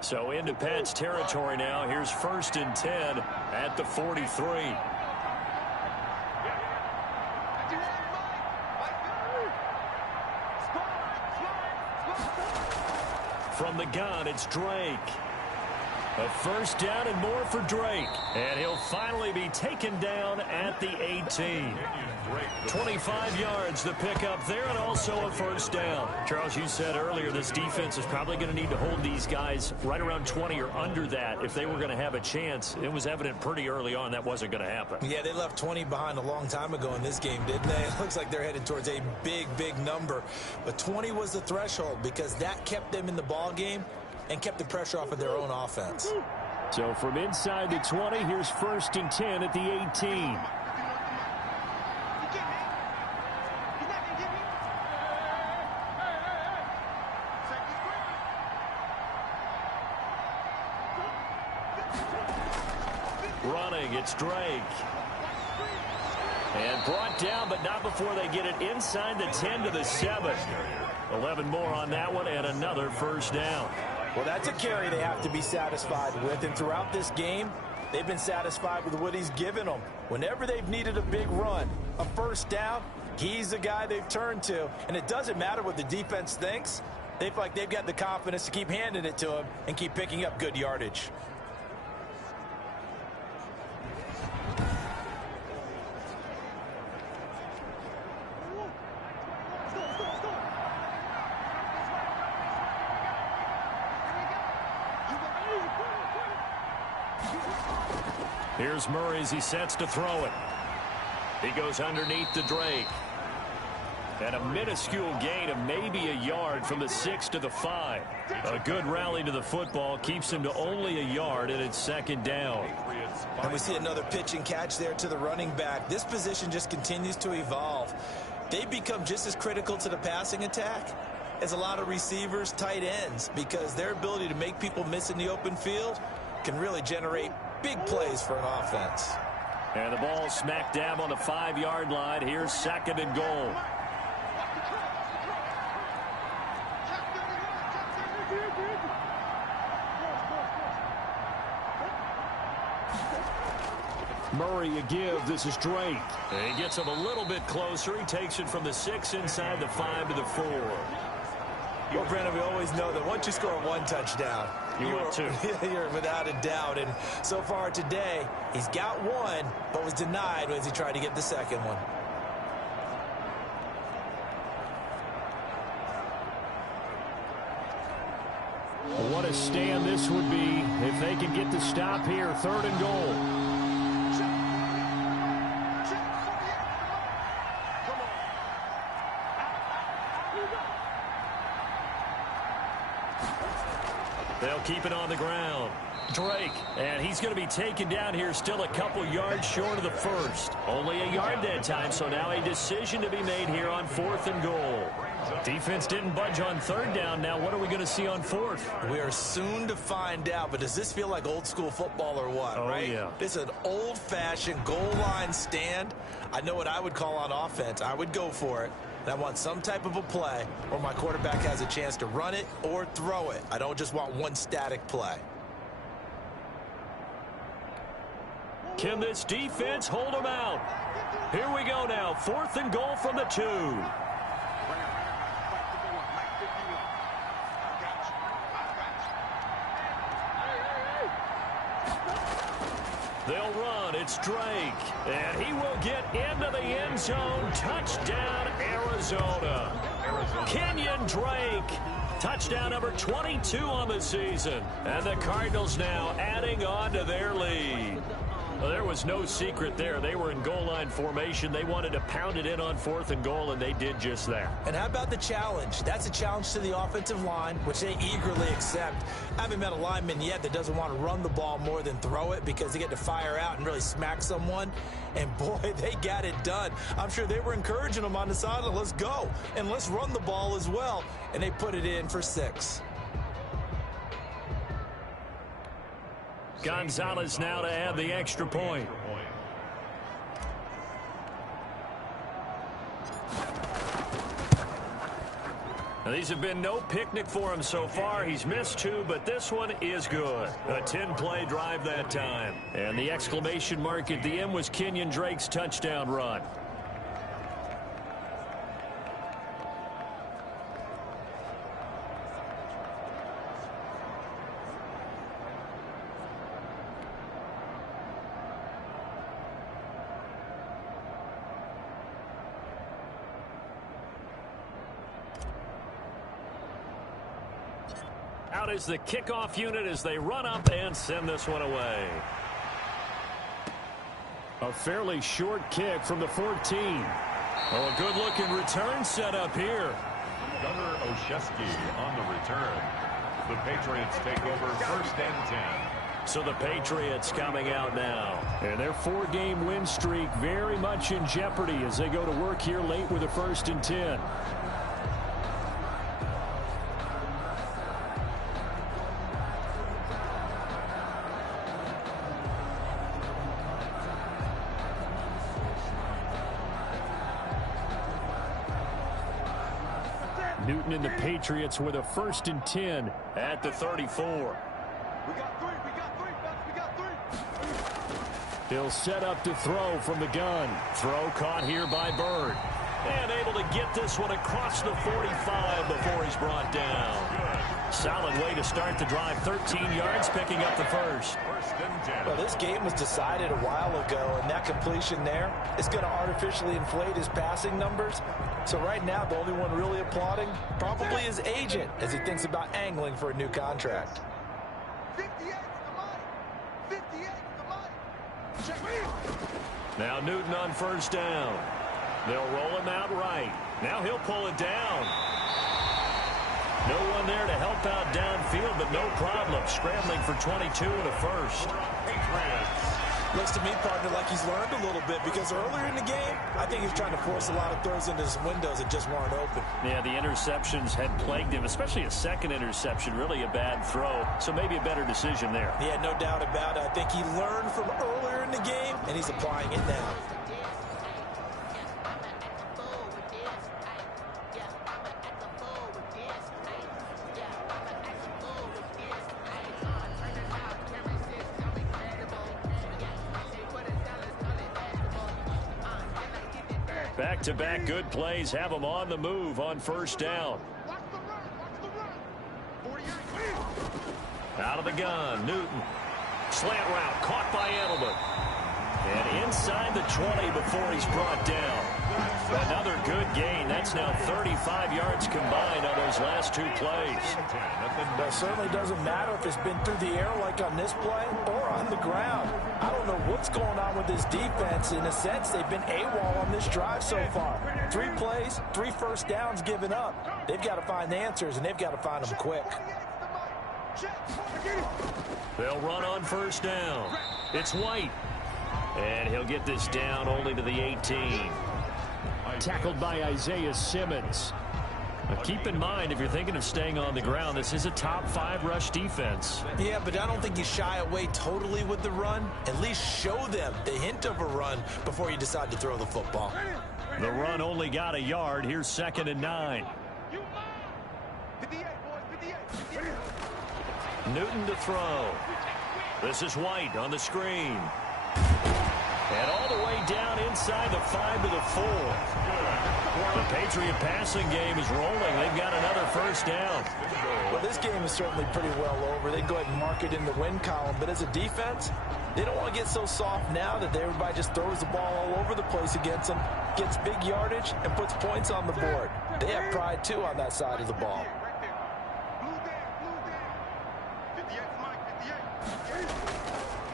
So into Pat's territory now. Here's 1st and 10 at the 43. From the gun, it's Drake. A first down and more for Drake. And he'll finally be taken down at the 18. 25 yards the pickup there, and also a first down. Charles, you said earlier this defense is probably going to need to hold these guys right around 20 or under that if they were going to have a chance. It was evident pretty early on that wasn't going to happen. Yeah, they left 20 behind a long time ago in this game, didn't they? It looks like they're headed towards a big, big number. But 20 was the threshold because that kept them in the ball game and kept the pressure off of their own offense. So from inside the 20, here's 1st and 10 at the 18. Running, it's Drake. And brought down, but not before they get it inside the 10 to the 7. 11 more on that one, and another first down. Well, that's a carry they have to be satisfied with, and throughout this game, they've been satisfied with what he's given them. Whenever they've needed a big run, a first down, he's the guy they've turned to, and it doesn't matter what the defense thinks. They feel like they've got the confidence to keep handing it to him and keep picking up good yardage. Here's Murray as he sets to throw it. He goes underneath to Drake. And a minuscule gain of maybe a yard from the 6 to the 5. A good rally to the football keeps him to only a yard, and it's second down. And we see another pitch and catch there to the running back. This position just continues to evolve. They become just as critical to the passing attack as a lot of receivers, tight ends, because their ability to make people miss in the open field can really generate big plays for an offense. And the ball smack dab on the 5-yard line. Here's second and goal. Murray a give. This is Drake. He gets him a little bit closer. He takes it from the 6 inside the 5 to the 4. Well, Brandon, we always know that once you score one touchdown, you're without a doubt. And so far today, he's got one, but was denied as he tried to get the second one. What a stand this would be if they can get the stop here. Third and goal. They'll keep it on the ground. Drake, and he's going to be taken down here still a couple yards short of the first. Only a yard that time, so now a decision to be made here on 4th and goal. Defense didn't budge on 3rd down. Now what are we going to see on 4th? We are soon to find out, but does this feel like old school football or what, right? Yeah. This is an old-fashioned goal line stand. I know what I would call on offense. I would go for it. And I want some type of a play where my quarterback has a chance to run it or throw it. I don't just want one static play. Can this defense hold them out? Here we go now. 4th and goal from the 2. They'll run. It's Drake. And he will get into the end zone. Touchdown, Arizona. Kenyon Drake. Touchdown number 22 on the season. And the Cardinals now adding on to their lead. Well, there was no secret there. They were in goal line formation. They wanted to pound it in on 4th and goal, and they did just that. And how about the challenge? That's a challenge to the offensive line, which they eagerly accept. I haven't met a lineman yet that doesn't want to run the ball more than throw it because they get to fire out and really smack someone. And, boy, they got it done. I'm sure they were encouraging them on the sideline. Let's go, and let's run the ball as well. And they put it in for 6. Gonzalez now to add the extra point. Now, these have been no picnic for him so far. He's missed 2, but this one is good. A 10-play drive that time. And the exclamation mark at the end was Kenyon Drake's touchdown run. Out is the kickoff unit as they run up and send this one away. A fairly short kick from the 14. Oh, a good-looking return set up here. Gunnar Olszewski on the return. The Patriots take over 1st and 10. So the Patriots coming out now. And their 4-game win streak very much in jeopardy as they go to work here late with a 1st and 10. Newton and the Patriots with a 1st and 10 at the 34. We got 3. We got 3. He'll set up to throw from the gun. Throw caught here by Bird. And able to get this one across the 45 before he's brought down. Solid way to start the drive. 13 yards, picking up the first. Well, this game was decided a while ago, and that completion there is going to artificially inflate his passing numbers. So right now, the only one really applauding probably his agent as he thinks about angling for a new contract. 58 for the money. 58 for the money. Check me. Now Newton on first down. They'll roll him out right. Now he'll pull it down. No one there to help out downfield, but no problem. Scrambling for 22 and a first. Looks to me, partner, like he's learned a little bit, because earlier in the game, I think he was trying to force a lot of throws into his windows that just weren't open. Yeah, the interceptions had plagued him, especially a second interception, really a bad throw. So maybe a better decision there. Yeah, no doubt about it. I think he learned from earlier in the game, and he's applying it now. Back-to-back good plays have him on the move on first down. Watch the run. Watch the run. 40 yards. Out of the gun, Newton. Slant route, caught by Edelman. And inside the 20 before he's brought down. Another good gain. That's now 35 yards combined on those last two plays. But it certainly doesn't matter if it's been through the air like on this play or on the ground. I don't know what's going on with this defense. In a sense, they've been AWOL on this drive so far. 3 plays, 3 first downs given up. They've got to find answers, and they've got to find them quick. They'll run on first down. It's White. And he'll get this down only to the 18. Tackled by Isaiah Simmons. Now keep in mind, if you're thinking of staying on the ground, this is a top 5 rush defense. Yeah, but I don't think you shy away totally with the run. At least show them the hint of a run before you decide to throw the football. The run only got a yard. Here's 2nd and 9. 58, boys. 58. Newton to throw. This is White on the screen. And all the way down inside the 5 to the 4. The Patriot passing game is rolling. They've got another first down. Well, this game is certainly pretty well over. They go ahead and mark it in the win column. But as a defense, they don't want to get so soft now that everybody just throws the ball all over the place against them, gets big yardage, and puts points on the board. They have pride, too, on that side of the ball.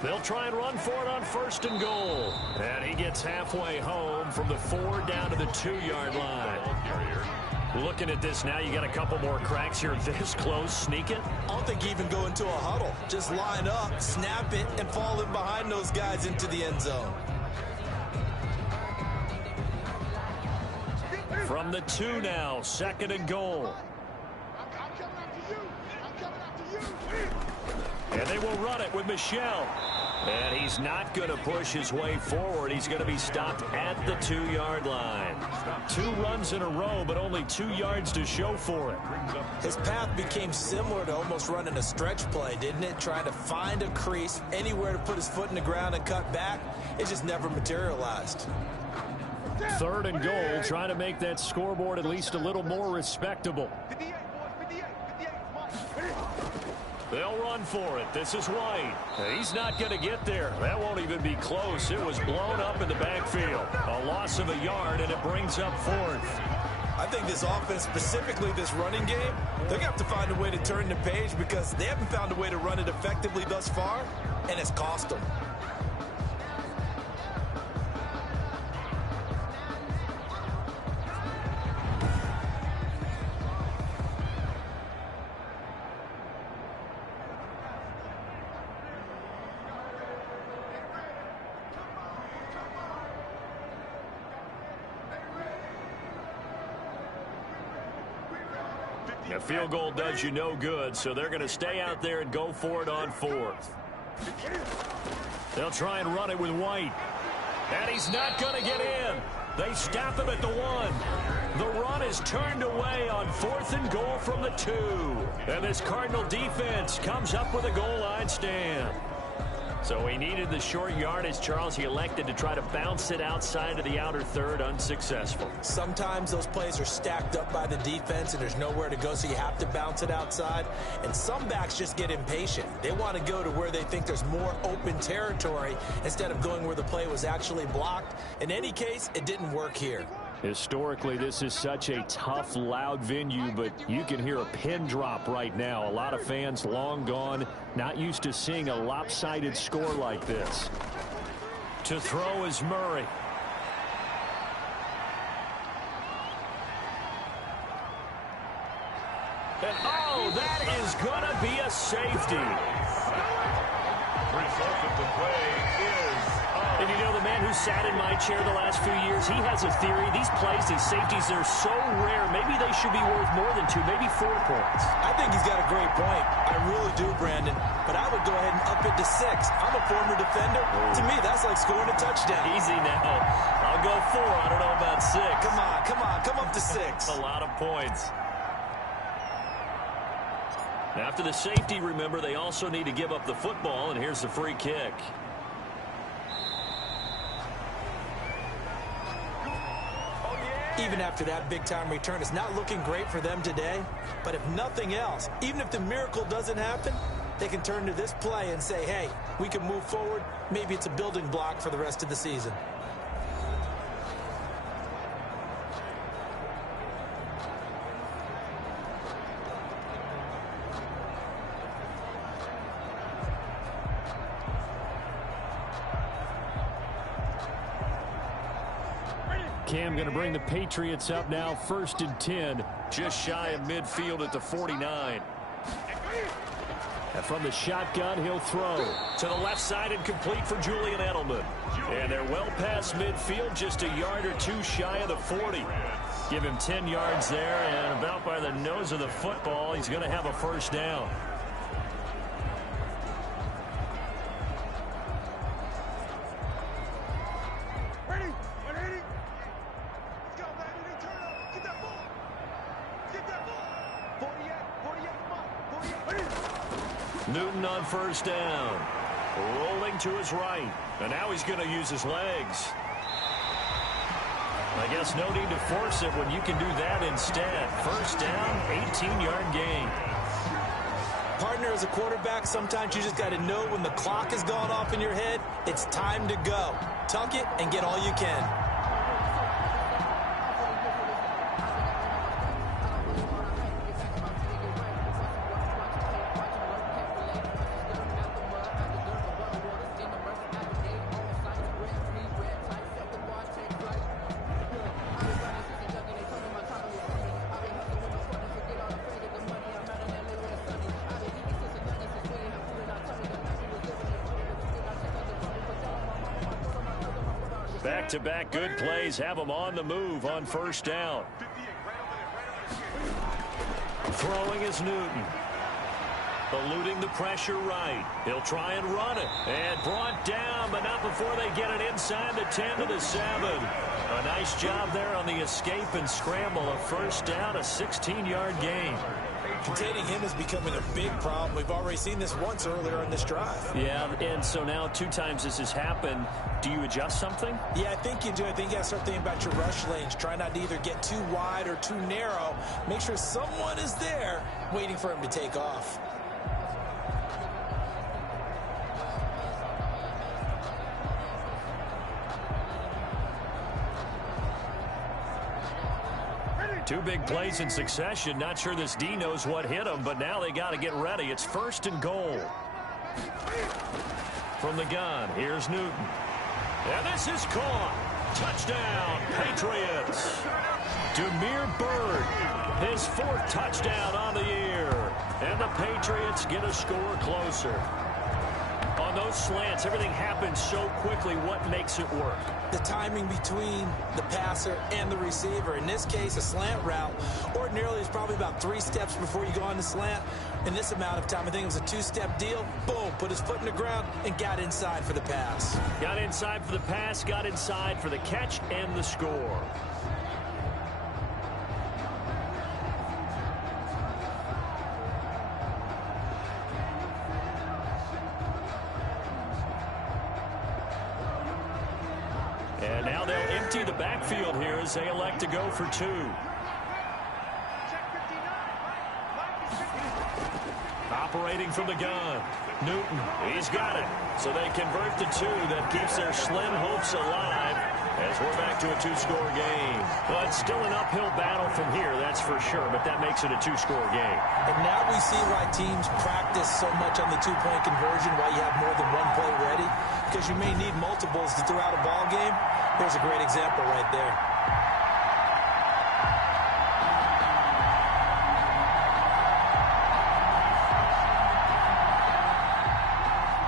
They'll try and run for it on 1st and goal. And he gets halfway home from the 4 down to the 2-yard line. Looking at this now, you got a couple more cracks here this close. Sneak it. I don't think you even go into a huddle. Just line up, snap it, and fall in behind those guys into the end zone. From the 2 now, 2nd and goal. And they will run it with Michel. And he's not going to push his way forward. He's going to be stopped at the 2-yard line. 2 runs in a row, but only 2 yards to show for it. His path became similar to almost running a stretch play, didn't it? Trying to find a crease, anywhere to put his foot in the ground and cut back. It just never materialized. 3rd and goal, trying to make that scoreboard at least a little more respectable. 58, boys. 58. They'll run for it. This is White. He's not going to get there. That won't even be close. It was blown up in the backfield. A loss of a yard, and it brings up 4th. I think this offense, specifically this running game, they're going to have to find a way to turn the page because they haven't found a way to run it effectively thus far, and it's cost them. A field goal does you no good, so they're going to stay out there and go for it on 4th. They'll try and run it with White. And he's not going to get in. They stop him at the 1. The run is turned away on 4th and goal from the 2. And this Cardinal defense comes up with a goal line stand. So he needed the short yardage, Charles. He elected to try to bounce it outside of the outer third, unsuccessful. Sometimes those plays are stacked up by the defense and there's nowhere to go, so you have to bounce it outside. And some backs just get impatient. They want to go to where they think there's more open territory instead of going where the play was actually blocked. In any case, it didn't work here. Historically, this is such a tough, loud venue, but you can hear a pin drop right now. A lot of fans long gone, not used to seeing a lopsided score like this. To throw is Murray. And oh, that is going to be a safety. Result of the play is And you know, the man who sat in my chair the last few years, he has a theory. These plays, these safeties, they're so rare. Maybe they should be worth more than 2, maybe 4 points. I think he's got a great point. I really do, Brandon. But I would go ahead and up it to 6. I'm a former defender. To me, that's like scoring a touchdown. Easy now. I'll go 4. I don't know about 6. Come up to 6. A lot of points. After the safety, remember, they also need to give up the football, and here's the free kick. Even after that big-time return, it's not looking great for them today. But if nothing else, even if the miracle doesn't happen, they can turn to this play and say, hey, we can move forward. Maybe it's a building block for the rest of the season. Cam going to bring the Patriots up now, 1st and 10. Just shy of midfield at the 49. And from the shotgun, he'll throw. To the left side and complete for Julian Edelman. And they're well past midfield, just a yard or 2 shy of the 40. Give him 10 yards there, and about by the nose of the football, he's going to have a first down. Newton on first down. Rolling to his right. And now he's going to use his legs. I guess no need to force it when you can do that instead. First down, 18-yard gain. Partner, as a quarterback, sometimes you just got to know when the clock has gone off in your head, it's time to go. Tuck it and get all you can. Back-to-back good plays have them on the move on first down. Throwing is Newton. Eluding the pressure right. He'll try and run it. And brought down, but not before they get it inside the 10 to the 7. A nice job there on the escape and scramble. A first down, a 16-yard gain. Containing him is becoming a big problem. We've already seen this once earlier in this drive. Yeah, and so now 2 times this has happened. Do you adjust something? Yeah, I think you do. I think you got to start thinking about your rush lanes. Try not to either get too wide or too narrow. Make sure someone is there waiting for him to take off. Two big plays in succession. Not sure this D knows what hit him, but now they got to get ready. It's 1st and goal. From the gun, here's Newton. And this is caught. Touchdown, Patriots. Demir Bird, his 4th touchdown on the year. And the Patriots get a score closer. On those slants, everything happens so quickly. What makes it work? The timing between the passer and the receiver. In this case, a slant route ordinarily is probably about 3 steps before you go on the slant. In this amount of time, I think it was a 2-step deal. Boom, put his foot in the ground and got inside for the pass. Got inside for the pass, got inside for the catch and the score. backfield here as they elect to go for 2. Operating from the gun. Newton, he's got it. So they convert to 2. That keeps their slim hopes alive as we're back to a 2-score game. But still an uphill battle from here, that's for sure. But that makes it a 2-score game. And now we see why teams practice so much on the 2-point conversion, why you have more than one play ready. Because you may need multiples to throw out a ball game. There's a great example right there.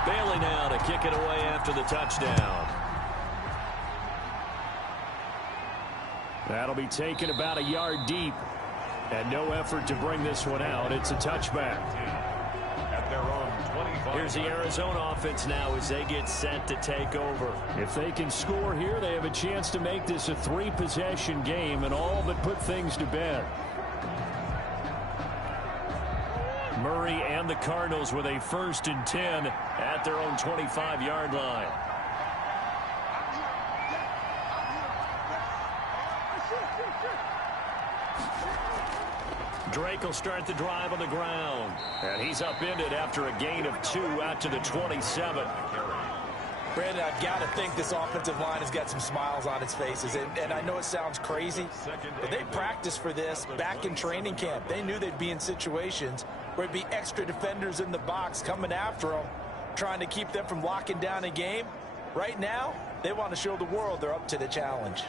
Bailey now to kick it away after the touchdown. That'll be taken about a yard deep. And no effort to bring this one out. It's a touchback. At their own 25. Here's the Arizona offense now as they get set to take over. If they can score here, they have a chance to make this a 3-possession game and all but put things to bed. Murray and the Cardinals with a 1st and 10 at their own 25-yard line. Drake will start the drive on the ground. And he's upended after a gain of 2 out to the 27. Brandon, I've got to think this offensive line has got some smiles on its faces. And I know it sounds crazy, but they practiced for this back in training camp. They knew they'd be in situations where it'd be extra defenders in the box coming after them, trying to keep them from locking down a game. Right now, they want to show the world they're up to the challenge.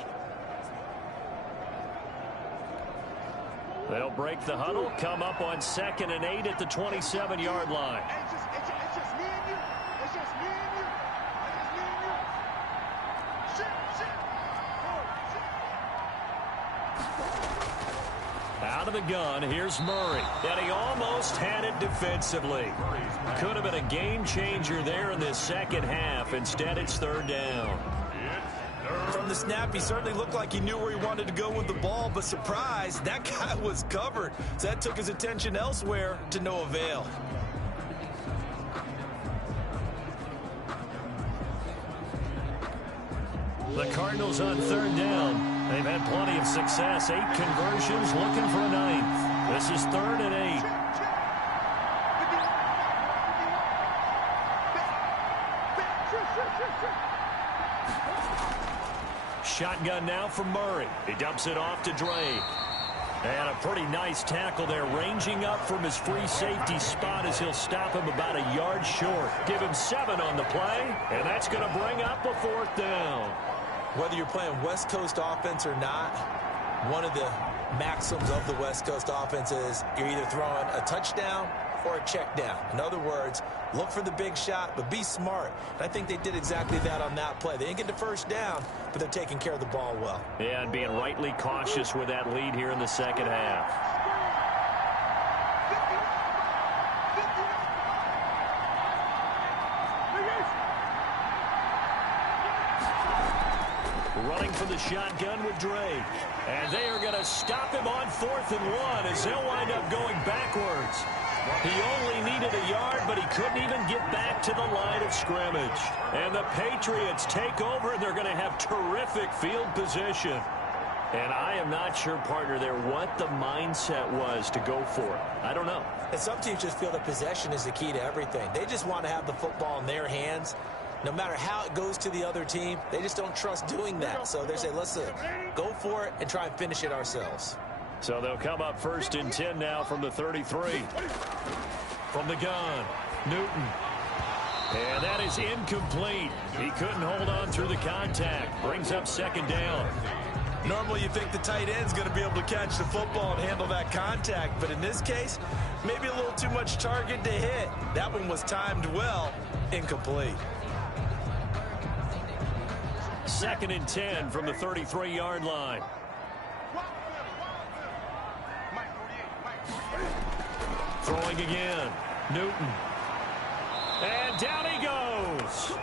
They'll break the huddle, come up on 2nd and 8 at the 27-yard line. It's just me and you. It's just me and you. It's just me and you. Shit. Out of the gun, here's Murray. And he almost had it defensively. Could have been a game changer there in this second half. Instead, it's 3rd down. From the snap, he certainly looked like he knew where he wanted to go with the ball, but surprise, that guy was covered. So that took his attention elsewhere to no avail. The Cardinals on 3rd down. They've had plenty of success. 8 conversions, looking for a 9th. This is 3rd and 8. Shotgun now from Murray. He dumps it off to Drake. And a pretty nice tackle there, ranging up from his free safety spot as he'll stop him about a yard short. Give him 7 on the play, and that's going to bring up a 4th down. Whether you're playing West Coast offense or not, one of the maxims of the West Coast offense is you're either throwing a touchdown or a check down. In other words, look for the big shot, but be smart. And I think they did exactly that on that play. They didn't get the 1st down, but they're taking care of the ball well. Yeah, and being rightly cautious with that lead here in the second half. Running for the shotgun with Drake. And they are going to stop him on 4th and 1 as they'll wind up going backwards. He only needed a yard, but he couldn't even get back to the line of scrimmage. And the Patriots take over, and they're going to have terrific field position. And I am not sure, partner, there what the mindset was to go for it. I don't know. And some teams just feel that possession is the key to everything. They just want to have the football in their hands. No matter how it goes to the other team, they just don't trust doing that. So they say, listen, go for it and try and finish it ourselves. So they'll come up 1st and 10 now from the 33. From the gun, Newton. And that is incomplete. He couldn't hold on through the contact. Brings up 2nd down. Normally you think the tight end's going to be able to catch the football and handle that contact. But in this case, maybe a little too much target to hit. That one was timed well. Incomplete. 2nd and 10 from the 33-yard line. Throwing again. Newton. And down he goes.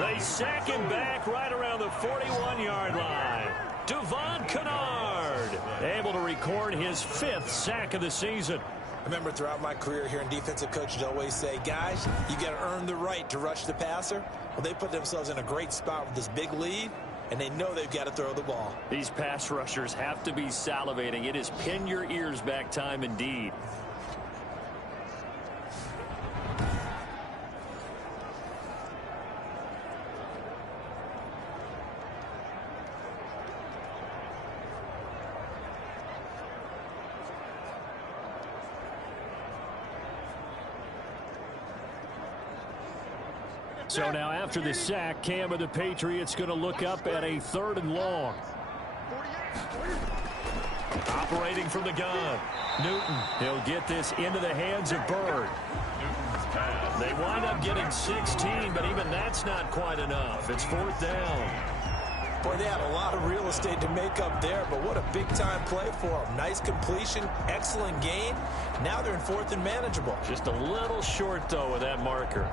They sack him back right around the 41-yard line. Devon Kennard able to record his 5th sack of the season. I remember throughout my career hearing defensive coaches always say, guys, you got to earn the right to rush the passer. Well, they put themselves in a great spot with this big lead, and they know they've got to throw the ball. These pass rushers have to be salivating. It is pin your ears back time indeed. So now after the sack, Cam of the Patriots going to look up at a 3rd and long. Operating from the gun. Newton, he'll get this into the hands of Bird. They wind up getting 16, but even that's not quite enough. It's 4th down. Boy, they had a lot of real estate to make up there, but what a big-time play for them. Nice completion, excellent gain. Now they're in 4th and manageable. Just a little short, though, with that marker.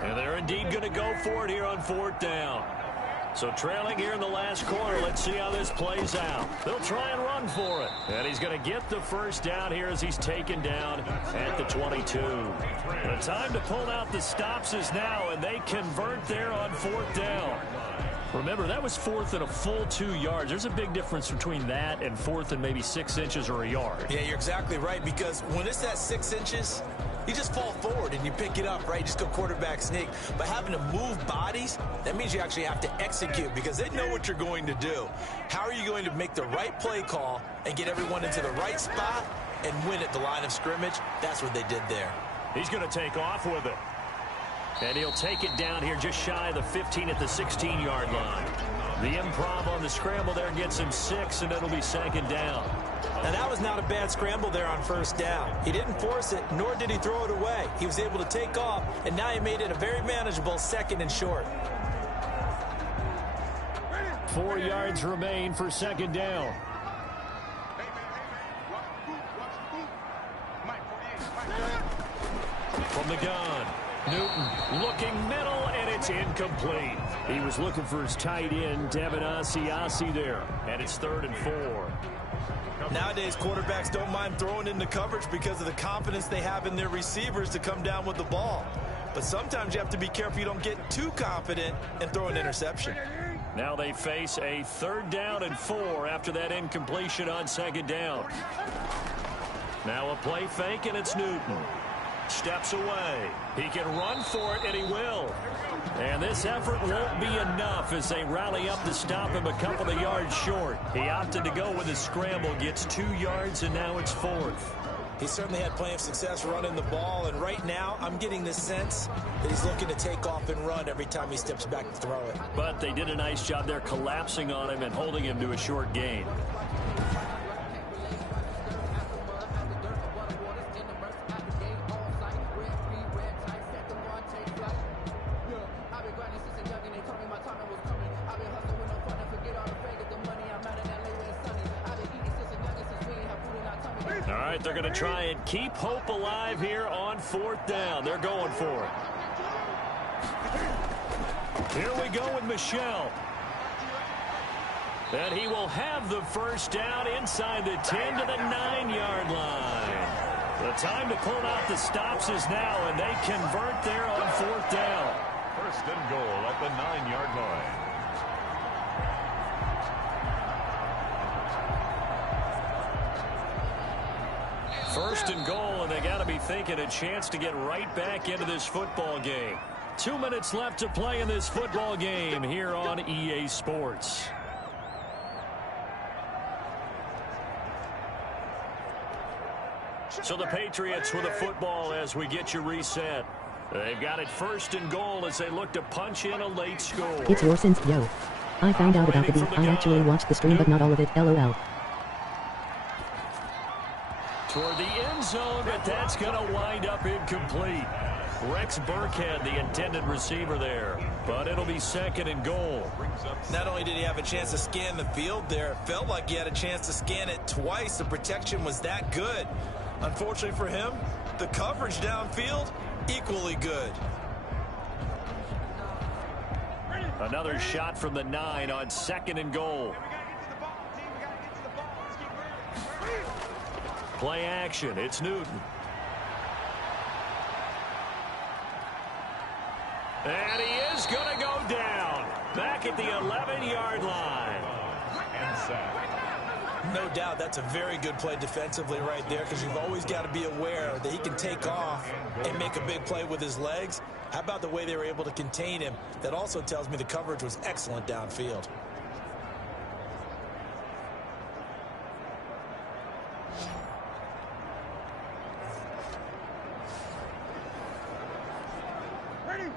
And they're indeed going to go for it here on 4th down. So trailing here in the last quarter, let's see how this plays out. They'll try and run for it. And he's going to get the 1st down here as he's taken down at the 22. The time to pull out the stops is now, and they convert there on 4th down. Remember, that was 4th and a full 2 yards. There's a big difference between that and 4th and maybe 6 inches or a yard. Yeah, you're exactly right, because when it's at 6 inches, you just fall forward and you pick it up, right? You just go quarterback sneak. But having to move bodies, that means you actually have to execute because they know what you're going to do. How are you going to make the right play call and get everyone into the right spot and win at the line of scrimmage? That's what they did there. He's going to take off with it. And he'll take it down here just shy of the 15 at the 16-yard line. The improv on the scramble there gets him 6, and it'll be 2nd down. Now, that was not a bad scramble there on 1st down. He didn't force it, nor did he throw it away. He was able to take off, and now he made it a very manageable 2nd and short. 4 yards remain for 2nd down. From the gun, Newton looking middle, and it's incomplete. He was looking for his tight end, Devin Asiasi there. And it's 3rd and 4. Nowadays, quarterbacks don't mind throwing into coverage because of the confidence they have in their receivers to come down with the ball. But sometimes you have to be careful you don't get too confident and throw an interception. Now they face a 3rd down and 4 after that incompletion on 2nd down. Now a play fake, and it's Newton. Steps away. He can run for it, and he will. And this effort won't be enough as they rally up to stop him a couple of yards short. He opted to go with a scramble, gets 2 yards, and now it's 4th. He certainly had plenty of success running the ball, and right now I'm getting the sense that he's looking to take off and run every time he steps back to throw it. But they did a nice job there collapsing on him and holding him to a short gain. All right, they're going to try and keep hope alive here on 4th down. They're going for it. Here we go with Michelle. And he will have the 1st down inside the 10 to the 9-yard line. The time to pull out the stops is now, and they convert there on 4th down. 1st and goal at the 9-yard line. First and goal, and they got to be thinking a chance to get right back into this football game. 2 minutes left to play in this football game here on EA Sports. So the Patriots with a football as we get you reset. They've got it 1st and goal as they look to punch in a late score. It's your sense, yo. I found out about the beat. I actually watched the stream, but not all of it, LOL. Toward the end zone, but that's going to wind up incomplete. Rex Burkhead, the intended receiver there, but it'll be 2nd and goal. Not only did he have a chance to scan the field there, it felt like he had a chance to scan it twice. The protection was that good. Unfortunately for him, the coverage downfield, equally good. Another shot from the 9 on 2nd and goal. Play action. It's Newton. And he is going to go down. Back at the 11-yard line. And sack. No doubt that's a very good play defensively right there, because you've always got to be aware that he can take off and make a big play with his legs. How about the way they were able to contain him? That also tells me the coverage was excellent downfield.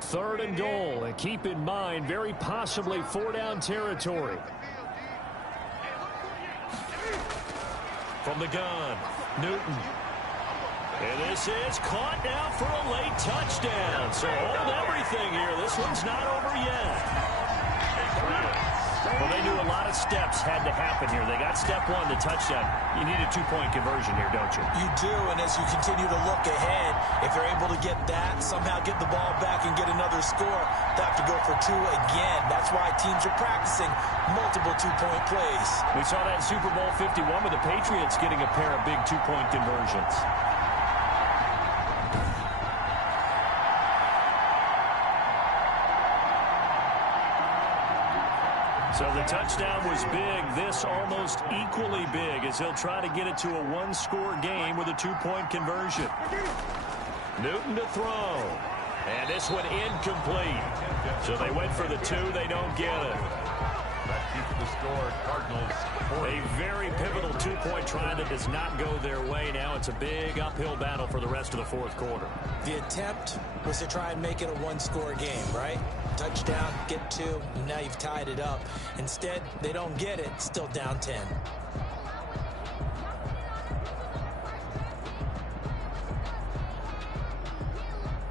Third and goal, and keep in mind, very possibly 4-down territory. From the gun, Newton. And this is caught now for a late touchdown. So hold everything here. This one's not over yet. Well, they knew a lot of steps had to happen here. They got step 1, the touchdown. You need a 2-point conversion here, don't you? You do, and as you continue to look ahead, if they're able to get that, somehow get the ball back and get another score, they have to go for 2 again. That's why teams are practicing multiple 2-point plays. We saw that in Super Bowl 51 with the Patriots getting a pair of big 2-point conversions. So the touchdown was big. This almost equally big as he'll try to get it to a 1-score game with a 2-point conversion. Newton to throw. And this one incomplete. So they went for the 2. They don't get it. That keeps the score. Cardinals 40. A very pivotal 2-point try that does not go their way. Now it's a big uphill battle for the rest of the 4th quarter. The attempt was to try and make it a 1-score game, right? Touchdown, get 2, and now you've tied it up. Instead, they don't get it, still down 10.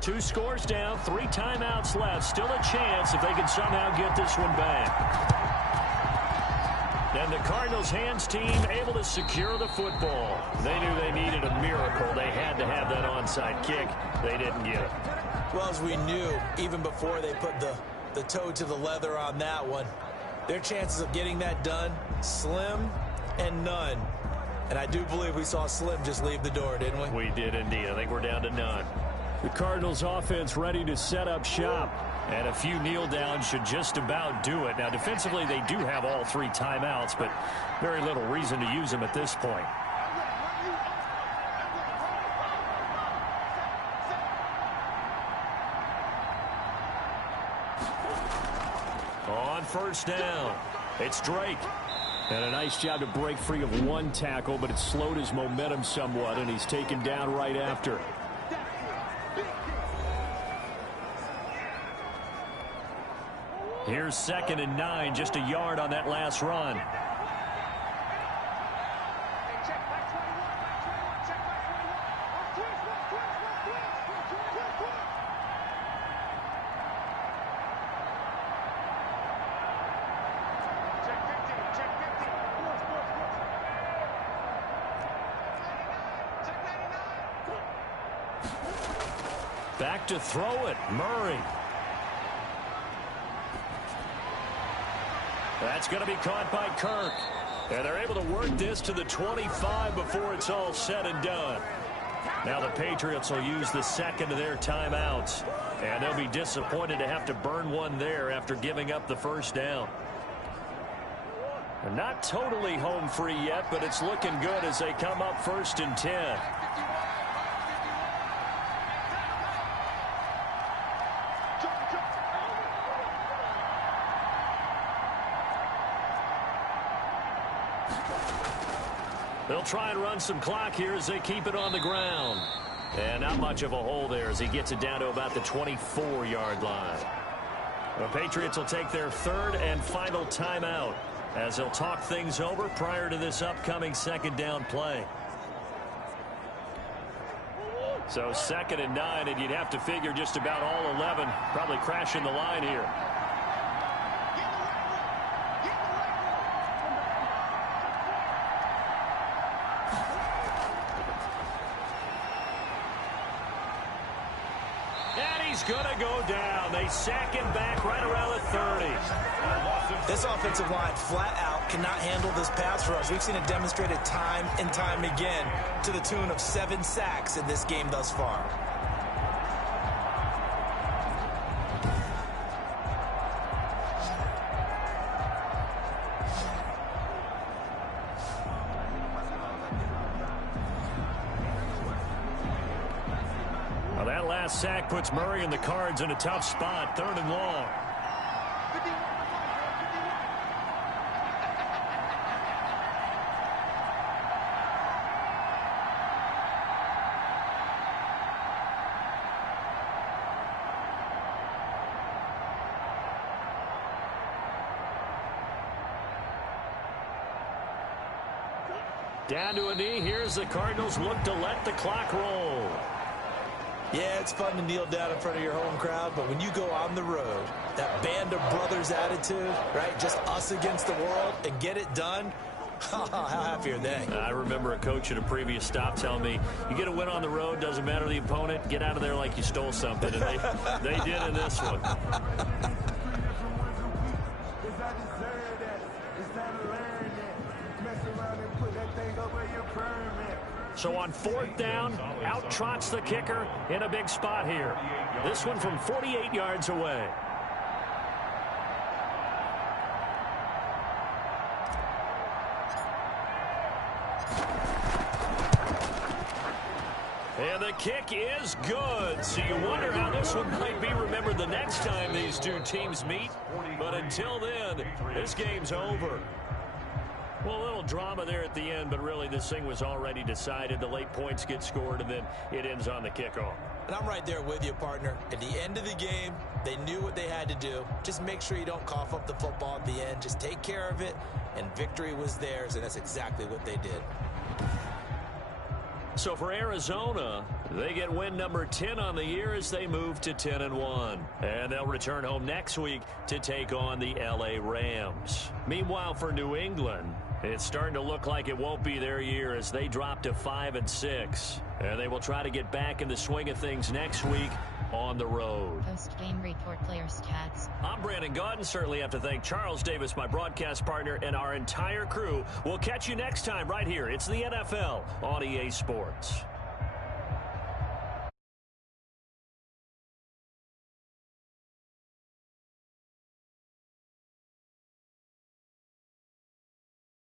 Two scores down, 3 timeouts left. Still a chance if they can somehow get this one back. And the Cardinals hands team able to secure the football. They knew they needed a miracle. They had to have that onside kick. They didn't get it. Well, as we knew, even before they put the toe to the leather on that one, their chances of getting that done, slim and none. And I do believe we saw Slim just leave the door, didn't we? We did indeed. I think we're down to none. The Cardinals offense ready to set up shop. And a few kneel downs should just about do it. Now, defensively, they do have all 3 timeouts, but very little reason to use them at this point. On 1st down, it's Drake. And a nice job to break free of 1 tackle, but it slowed his momentum somewhat, and he's taken down right after. Here's 2nd and 9, just a yard on that last run. Back to throw it, Murray. That's going to be caught by Kirk. And they're able to work this to the 25 before it's all said and done. Now the Patriots will use the 2nd of their timeouts. And they'll be disappointed to have to burn one there after giving up the 1st down. They're not totally home free yet, but it's looking good as they come up 1st and 10. They'll try and run some clock here as they keep it on the ground. And not much of a hole there as he gets it down to about the 24-yard line. The Patriots will take their 3rd and final timeout as they'll talk things over prior to this upcoming 2nd down play. So 2nd and 9, and you'd have to figure just about all 11 probably crashing the line here. is going to go down. They sack him back right around the 30. This offensive line flat out cannot handle this pass rush. We've seen it demonstrated time and time again to the tune of 7 sacks in this game thus far. Well, that last sack puts Murray and the Cards in a tough spot, 3rd and long. Down to a knee. Here's the Cardinals look to let the clock roll. Yeah, it's fun to kneel down in front of your home crowd, but when you go on the road, that band of brothers attitude, right, just us against the world, and get it done, how happy are they? I remember a coach at a previous stop telling me, you get a win on the road, doesn't matter the opponent, get out of there like you stole something, and they did in this one. So on 4th down, out trots the kicker in a big spot here. This one from 48 yards away. And the kick is good. So you wonder how this one might be remembered the next time these two teams meet. But until then, this game's over. Well, a little drama there at the end, but really this thing was already decided. The late points get scored, and then it ends on the kickoff. And I'm right there with you, partner. At the end of the game, they knew what they had to do. Just make sure you don't cough up the football at the end. Just take care of it, and victory was theirs, and that's exactly what they did. So for Arizona, they get win number 10 on the year as they move to 10-1. And they'll return home next week to take on the LA Rams. Meanwhile, for New England, it's starting to look like it won't be their year as they drop to 5-6. And they will try to get back in the swing of things next week on the road. Post-game report player stats. I'm Brandon Gaudin. Certainly have to thank Charles Davis, my broadcast partner, and our entire crew. We'll catch you next time right here. It's the NFL on EA Sports.